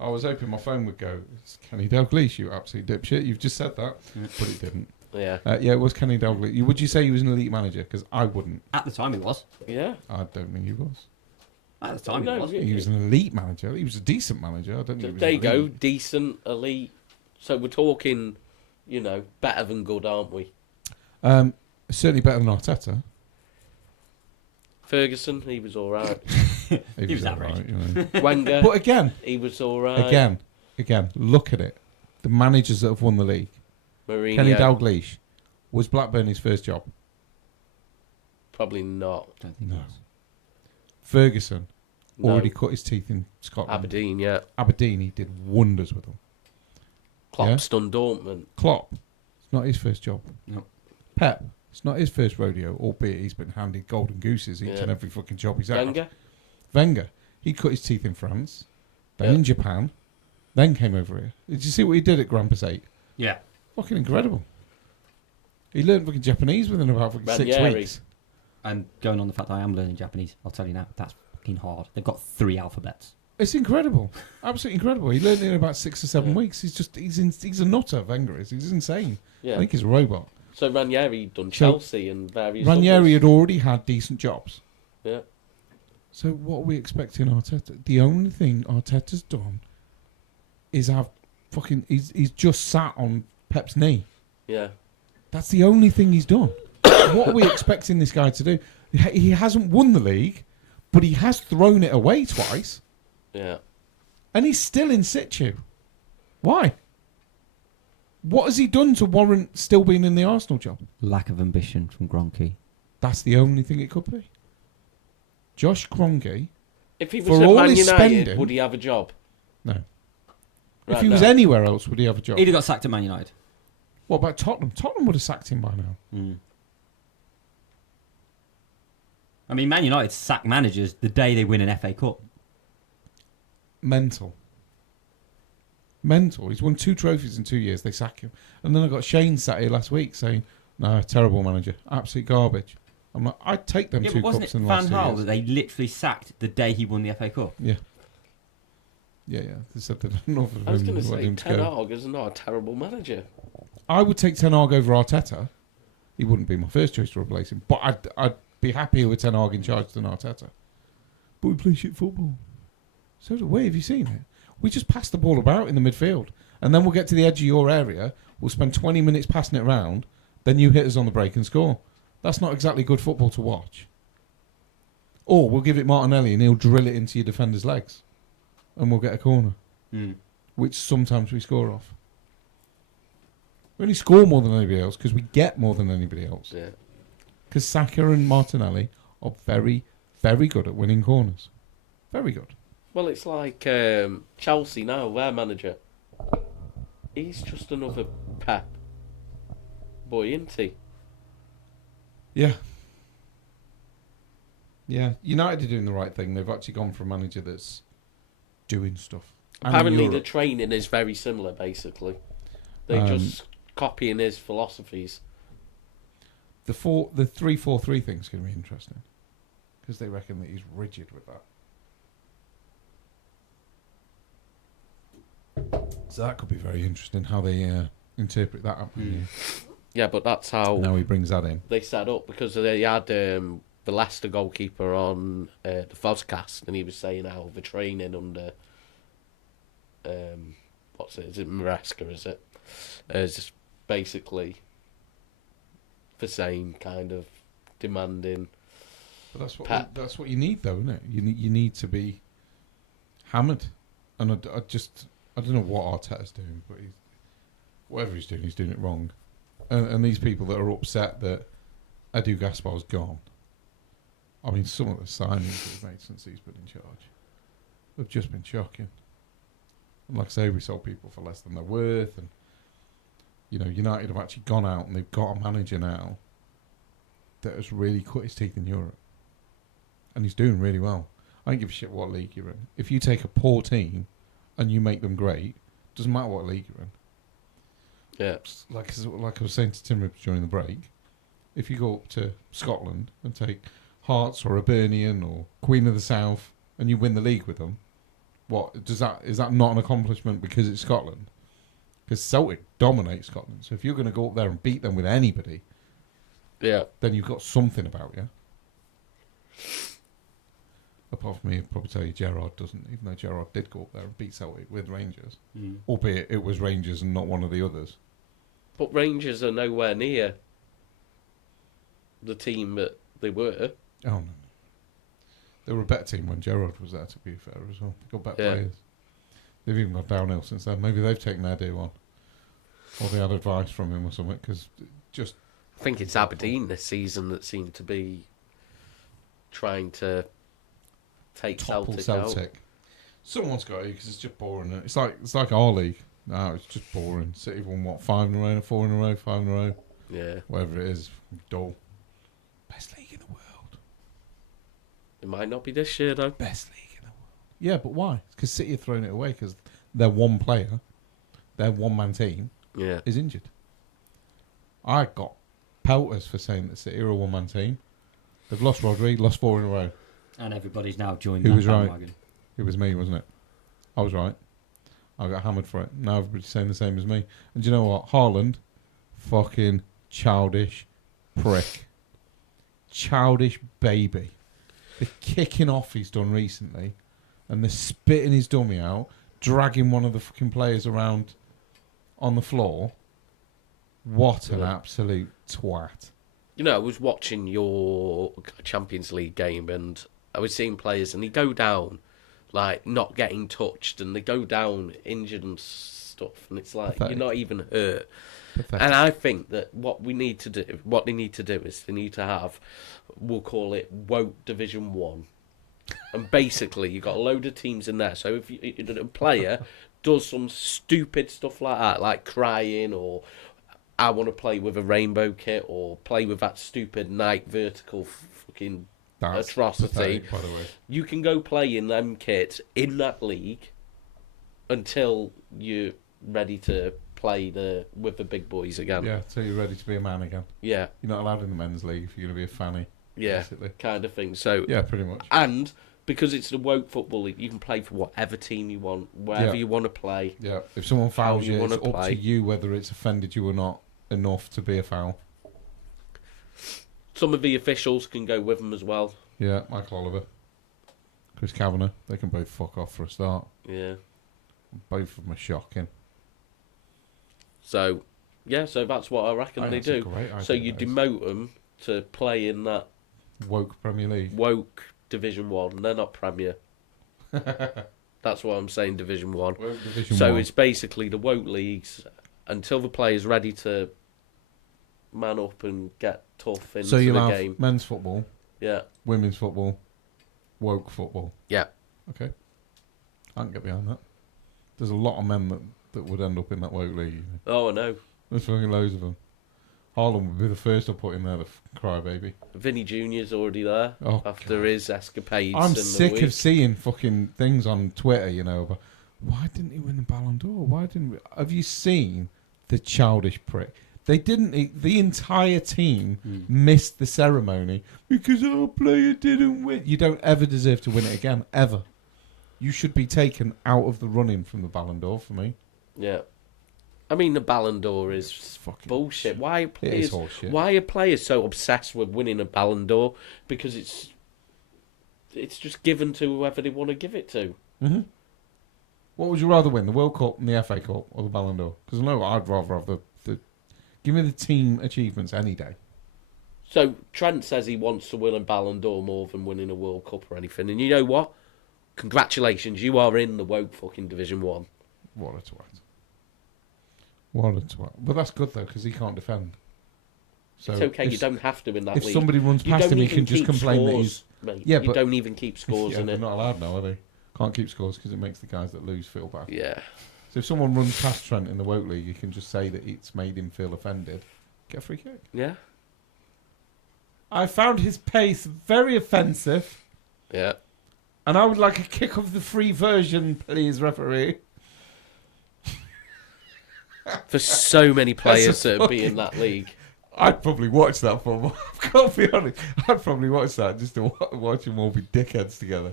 I was hoping my phone would go, it's Kenny Dalglish, you absolute dipshit. You've just said that, but it didn't. Yeah. Yeah, it was Kenny Dalglish. Would you say he was an elite manager? Because I wouldn't. At the time he was. Yeah. I don't think he was. At the time he was. He was an elite manager. He was a decent manager. I don't think he was there you elite. go. Decent, elite. So we're talking, better than good, aren't we? Certainly better than Arteta. Ferguson, he was all right. He was average. Wenger, but again, he was all right. Again, look at it. The managers that have won the league. Mourinho. Kenny Dalglish. Was Blackburn his first job? Probably not. Don't think No. it was. Ferguson No. already cut his teeth in Scotland. Aberdeen, yeah. Aberdeen, he did wonders with them. Klopp's done Dortmund. Klopp, it's not his first job. No. Pep, it's not his first rodeo, albeit he's been handed golden gooses each and every fucking job he's had. Wenger, he cut his teeth in France, then in Japan, then came over here. Did you see what he did at Grand Passate? Yeah. Fucking incredible. He learned fucking Japanese within about fucking 6 weeks. And going on the fact that I am learning Japanese, I'll tell you now, that's fucking hard. They've got 3 alphabets. It's incredible. Absolutely incredible. He learned it in about 6 or 7 weeks. He's a nutter, Wenger is. He's insane. Yeah. I think he's a robot. So Ranieri done Chelsea and various Ranieri others. had already had decent jobs. Yeah. So what are we expecting Arteta? The only thing Arteta's done is have fucking... He's just sat on Pep's knee. Yeah. That's the only thing he's done. What are we expecting this guy to do? He hasn't won the league, but he has thrown it away twice. Yeah. And he's still in situ. Why? What has he done to warrant still being in the Arsenal job? Lack of ambition from Kroenke. That's the only thing it could be. Josh Kroenke, If he was for at all Man his United, spending- would he have a job? no. Right If he was now. anywhere else, would he have a job? He'd have got sacked at Man United. What about Tottenham? Tottenham would have sacked him by now. I mean, Man United sack managers the day they win an FA Cup. Mental. He's won 2 trophies in 2 years. They sack him. And then I got Shane sat here last week saying, no, terrible manager. Absolute garbage. I'm like, I'd take them Yeah, 2 but wasn't cups it in the Van last 2 Gaal years. that they literally sacked the day he won the FA Cup? Yeah. They said that enough of I was him going to wanted say, him to Ten go. Hag is not a terrible manager. I would take Ten Hag over Arteta. He wouldn't be my first choice to replace him. But I'd be happier with Ten Hag in charge than Arteta. But we play shit football. So do we. Have you seen it? We just pass the ball about in the midfield. And then we'll get to the edge of your area. We'll spend 20 minutes passing it around. Then you hit us on the break and score. That's not exactly good football to watch. Or we'll give it Martinelli and he'll drill it into your defender's legs. And we'll get a corner. Which sometimes we score off. We only score more than anybody else because we get more than anybody else. Yeah. Because Saka and Martinelli are very, very good at winning corners. Very good. Well, it's like Chelsea now, their manager. He's just another Pep boy, isn't he? Yeah. Yeah. United are doing the right thing. They've actually gone for a manager that's doing stuff. And in Apparently the Europe. training is very similar, basically. They're just copying his philosophies. The 3-4-3 thing's going to be interesting. Because they reckon that he's rigid with that. So that could be very interesting how they interpret that. Yeah, but that's how Now he brings that in. they set up, because they had the Leicester goalkeeper on the Foscast, and he was saying how the training under what's it? Is it Maresca? Is it? It's just basically the same kind of demanding. But Pep. that's what you need, though, isn't it? You need to be hammered, and I don't know what Arteta's doing, but whatever he's doing it wrong. And these people that are upset that Edu Gaspar's gone. I mean, some of the signings that he's made since he's been in charge have just been shocking. And like I say, we sold people for less than they're worth, and United have actually gone out and they've got a manager now that has really cut his teeth in Europe. And he's doing really well. I don't give a shit what league you're in. If you take a poor team and you make them great, doesn't matter what league you're in. Yeah. Like I was saying to Tim Ribs during the break, if you go up to Scotland and take Hearts or Hibernian or Queen of the South and you win the league with them, is that not an accomplishment because it's Scotland? Because Celtic dominate Scotland. So if you're going to go up there and beat them with anybody, Yeah. then you've got something about you. Apart from me, I'd probably tell you Gerrard doesn't, even though Gerrard did go up there and beat Celtic with Rangers. Albeit it was Rangers and not one of the others. But Rangers are nowhere near the team that they were. Oh, no. They were a better team when Gerrard was there, to be fair, as well. They got better Yeah. players. They've even gone downhill since then. Maybe they've taken their deal on. Or they had advice from him or something, because just... I think it's Aberdeen this season that seem to be trying to take topple Celtic out. Someone's got to, because it's just boring. It's like our league. No, it's just boring. City won, 5 in a row, 4 in a row, 5 in a row. Yeah. Whatever it is, dull. Best league in the world. It might not be this year, though. Best league in the world. Yeah, but why? Because City have thrown it away because their one player, their one-man team, Yeah. is injured. I got pelters for saying that City are a one-man team. They've lost Rodri, lost 4 in a row. And everybody's now joined Who that was right? bandwagon. It was me, wasn't it? I was right. I got hammered for it. Now everybody's saying the same as me. And do you know what? Haaland, fucking childish prick. Childish baby. The kicking off he's done recently and the spitting his dummy out, dragging one of the fucking players around on the floor. What an absolute twat. You know, I was watching your Champions League game and I was seeing players and they go down, like, not getting touched, and they go down injured and stuff, and it's like Pathetic. you're not even hurt. Pathetic. And I think that what they need to do is they need to have, we'll call it woke Division 1. And basically, you've got a load of teams in there. So if a player does some stupid stuff like that, like crying, or I want to play with a rainbow kit, or play with that stupid Nike vertical fucking That's atrocity, pathetic, by the way. you can go play in them kits in that league until you're ready to play with the big boys again. Yeah, so you're ready to be a man again. Yeah, You're not allowed in the men's league if you're going to be a fanny. yeah, Basically. kind of thing. So Yeah, pretty much. and because it's the woke football league, you can play for whatever team you want, wherever Yeah. you want to play. Yeah, if someone fouls you you, it's wanna up play. to you whether it's offended you or not enough to be a foul. Some of the officials can go with them as well. Yeah, Michael Oliver, Chris Kavanagh, they can both fuck off for a start. Yeah. Both of them are shocking. So, yeah, so that's what I reckon I they think that's do. a great idea, So you that is. demote them to play in that Woke Premier League. woke Division 1. They're not Premier. That's what I'm saying, Division 1. Woke Division So 1. it's basically the woke leagues until the player's ready to man up and get tough into So you'll the have game. men's football, Yeah. women's football, woke football. Yeah. Okay. I can get behind that. There's a lot of men that would end up in that woke league. Oh, I know. There's fucking loads of them. Haaland would be the first I put in there, the crybaby. Vinny Jr.'s already there Oh, after his escapades. I'm in the sick week. of seeing fucking things on Twitter, you know, about why didn't he win the Ballon d'Or? Why didn't we? Have you seen the childish prick? They didn't. The entire team missed the ceremony because our player didn't win. You don't ever deserve to win it again, ever. You should be taken out of the running from the Ballon d'Or for me. Yeah. I mean, the Ballon d'Or is Fucking bullshit. Why are It is players? horseshit. Why are players so obsessed with winning a Ballon d'Or? Because it's just given to whoever they want to give it to. Mm-hmm. What would you rather win, the World Cup and the FA Cup or the Ballon d'Or? Because I know I'd rather have the give me the team achievements any day. So Trent says he wants to win a Ballon d'Or more than winning a World Cup or anything. And you know what? Congratulations, you are in the woke fucking Division 1. What a twat. What a twat. But that's good though, because he can't defend. So It's okay, if, you don't have to in that if league. somebody runs You past don't him, he even can just keep complain that scores, he's. mate. Yeah, you but- don't even keep scores Yeah, in they're it. not allowed now, are they? Can't keep scores because it makes the guys that lose feel bad. Yeah. So if someone runs past Trent in the Woke League, you can just say that it's made him feel offended. Get a free kick. Yeah. I found his pace very offensive, Yeah. and I would like a kick of the free version, please, referee. For so many players a that be in that league. I'd probably watch that for. I've got to be honest. I'd probably watch that just to watch them all be dickheads together.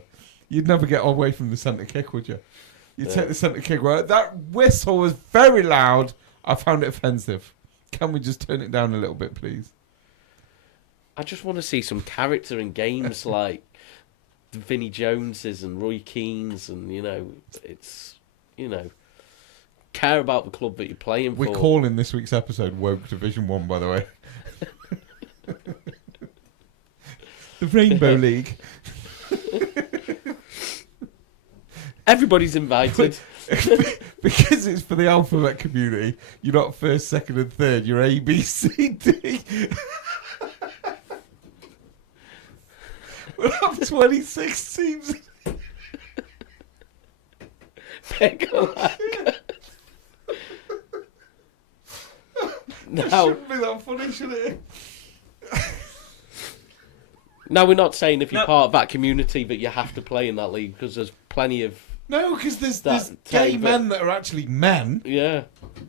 You'd never get away from the centre kick, would you? You'd take the centre kick. Right? That whistle was very loud. I found it offensive. Can we just turn it down a little bit, please? I just want to see some character in games like Vinnie Joneses and Roy Keane's, and care about the club that you're playing We're for. calling this week's episode Woke Division 1, by the way. The Rainbow League. Everybody's invited. Because it's for the alphabet community, you're not first, second, and third. You're A, B, C, D. We'll have 26 teams. Pick a lack. It Now, shouldn't be that funny, should it? now, we're not saying if you're No. part of that community that you have to play in that league, because there's plenty of... No, because there's That gay type men that are actually men. Yeah,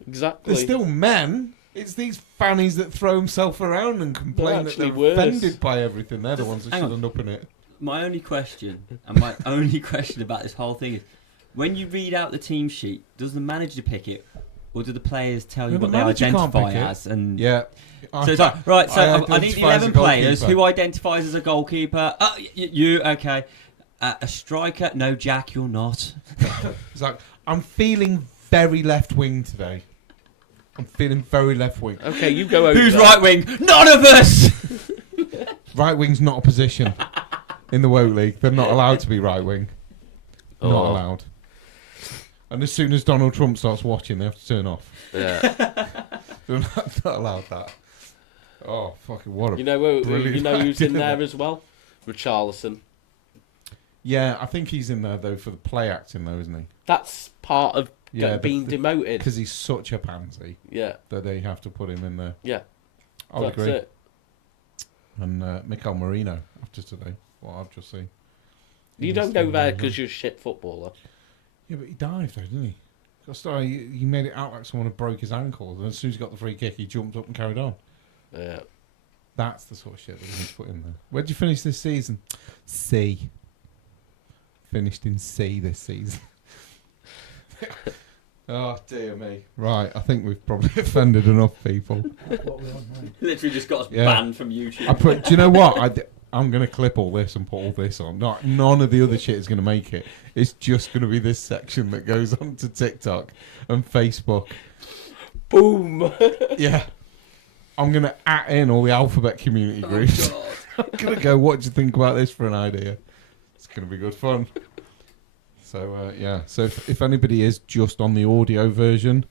exactly. They're still men. It's these fannies that throw themselves around and complain that actually they're worse. offended by everything. They're the ones that Hang should on. end up in it. My only question, and my only question about this whole thing is, when you read out the team sheet, does the manager pick it, or do the players tell you No, the what they manager can't identify pick it. as? And Yeah. so it's like, right, so I need identify as a 11 players. goalkeeper. Who identifies as a goalkeeper? Oh, you, okay. A striker? No, Jack, you're not. It's like, I'm feeling very left wing today. I'm feeling very left wing. Okay, you go over Who's that. right wing? None of us! Right wing's not a position in the Woke League. They're not allowed to be right wing. Not Oh. allowed. And as soon as Donald Trump starts watching, they have to turn off. Yeah. They're not allowed that. Oh, fucking what a You know who's in idea. there as well? Richarlison. Yeah, I think he's in there, though, for the play acting, though, isn't he? That's part of Yeah, being demoted. Because he's such a pansy Yeah. that they have to put him in there. Yeah. I would That's agree. it. And Mikel Merino, after today, what I've just seen. You don't go there because you're a shit footballer. Yeah, but he dived, though, didn't he? He made it out like someone had broke his ankle, and as soon as he got the free kick, he jumped up and carried on. Yeah. That's the sort of shit that we need to put in there. Where'd you finish this season? C. Finished in C this season. Oh, dear me. Right, I think we've probably offended enough people. Literally just got us Yeah. banned from YouTube. Do you know what? I'm going to clip all this and put all this on. None of the other shit is going to make it. It's just going to be this section that goes on to TikTok and Facebook. Boom! Yeah. I'm going to add in all the alphabet community groups. Oh, I'm going to go, what do you think about this for an idea? It's going to be good fun. So, yeah. So if anybody is just on the audio version,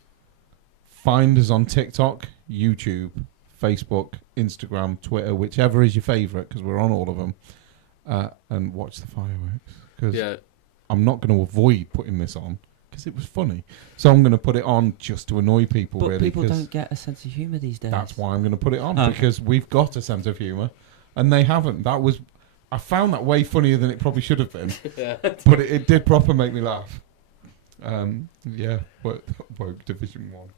find us on TikTok, YouTube, Facebook, Instagram, Twitter, whichever is your favourite, because we're on all of them, and watch the fireworks. Because I'm not going to avoid putting this on, because it was funny. So I'm going to put it on just to annoy people, but really. people don't get a sense of humour these days. That's why I'm going to put it on, Okay. because we've got a sense of humour, and they haven't. I found that way funnier than it probably should have been, Yeah. but it did proper make me laugh. Yeah, woke Division 1.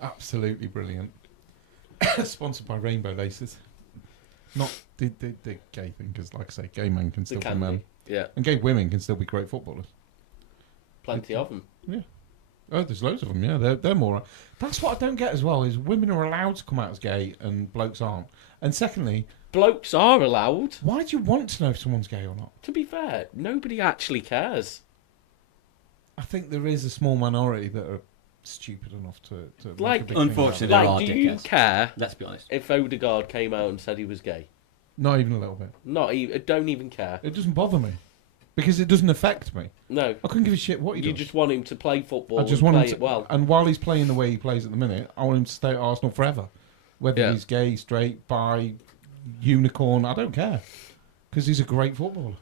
Absolutely brilliant. Sponsored by Rainbow Laces. Not the gay thing, because like I say, gay men can still be men. Yeah. And gay women can still be great footballers. Plenty of them. Yeah. Oh, there's loads of them, yeah. They're more... That's what I don't get as well, is women are allowed to come out as gay and blokes aren't. And secondly... Blokes are allowed. Why do you want to know if someone's gay or not? To be fair, nobody actually cares. I think there is a small minority that are stupid enough to Like, make a big thing unfortunately, about it. there are Do you dickheads. care Let's be honest. if Odegaard came out and said he was gay? Not even a little bit. Not even. Don't even care. It doesn't bother me. Because it doesn't affect me. No. I couldn't give a shit what he You does. just want him to play football I just and want play him it well. And while he's playing the way he plays at the minute, I want him to stay at Arsenal forever. Whether Yeah. he's gay, straight, bi, unicorn, I don't care. Because he's a great footballer.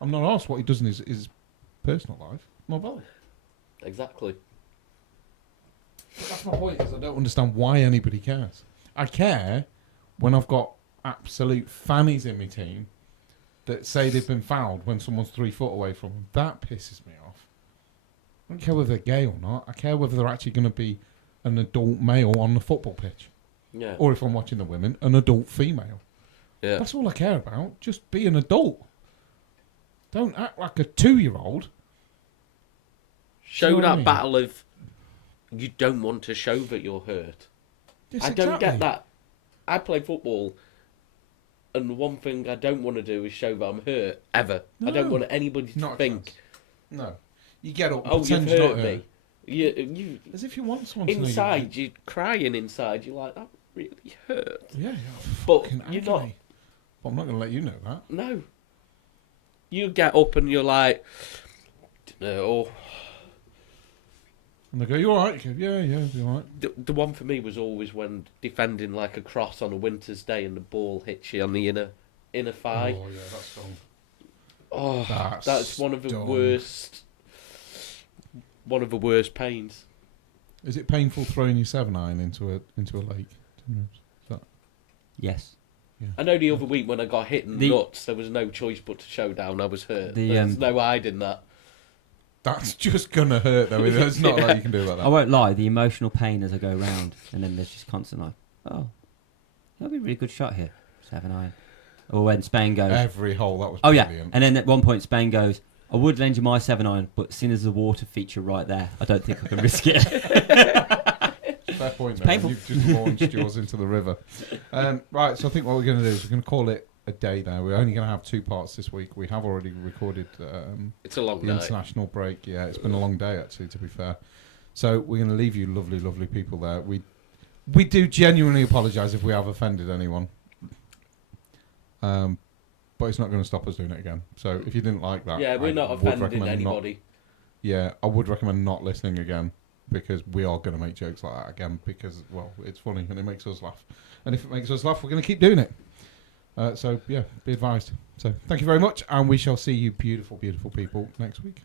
I'm not asked what he does in his personal life. I'm not bothered. Exactly. But that's my point, is I don't understand why anybody cares. I care when I've got absolute fannies in my team that say they've been fouled when someone's 3 foot away from them. That pisses me off. I don't care whether they're gay or not. I care whether they're actually going to be an adult male on the football pitch. Yeah. Or if I'm watching the women, an adult female. Yeah. That's all I care about. Just be an adult. Don't act like a 2-year-old. Show know what I that mean? battle of you don't want to show that you're hurt. Yes, I don't exactly. get that. I play football, and the one thing I don't want to do is show that I'm hurt, ever. I don't No. want anybody to Not a think, chance. No. You get up, oh, you've pretend you're hurt not me. You As if you want someone to know you're inside, you're crying inside, you're like, that really hurt. Yeah, yeah. But Fucking you're agony. not, But I'm not going to let you know that. no. You get up and you're like, oh. And they go, you alright? You go, yeah, you're alright. The one for me was always when defending like a cross on a winter's day and the ball hits you on the inner thigh. Oh, yeah, that's strong. Oh, that's one of the dumb. worst. One of the worst pains. Is it painful throwing your 7-iron into a lake? Yes. Yeah. I know the other week when I got hit in the The- nuts, there was no choice but to show down. I was hurt. The, There's no hiding that. That's just going to hurt, though. There's not Yeah. like you can do about I that. won't lie, the emotional pain as I go round, and then there's just constant like, oh, that'll be a really good shot here. 7-iron. Or when Spain goes, Every hole, that was oh yeah, brilliant. and then at one point Spain goes, I would lend you my 7-iron, but seeing as the water feature right there, I don't think I can risk it. Fair point, It's mate. painful. You've just launched yours into the river. Right, so I think what we're going to do is we're going to call it a day now. We're only going to have 2 parts this week. We have already recorded It's a long the night. international break. Yeah, it's been a long day, actually, to be fair. So we're going to leave you lovely, lovely people there. We do genuinely apologise if we have offended anyone. But it's not going to stop us doing it again. So if you didn't like that... Yeah, we're I not would offending recommend anybody. yeah, I would recommend not listening again, because we are going to make jokes like that again, because, well, it's funny and it makes us laugh. And if it makes us laugh, we're going to keep doing it. So, yeah, be advised. So, thank you very much, and we shall see you beautiful, beautiful people next week.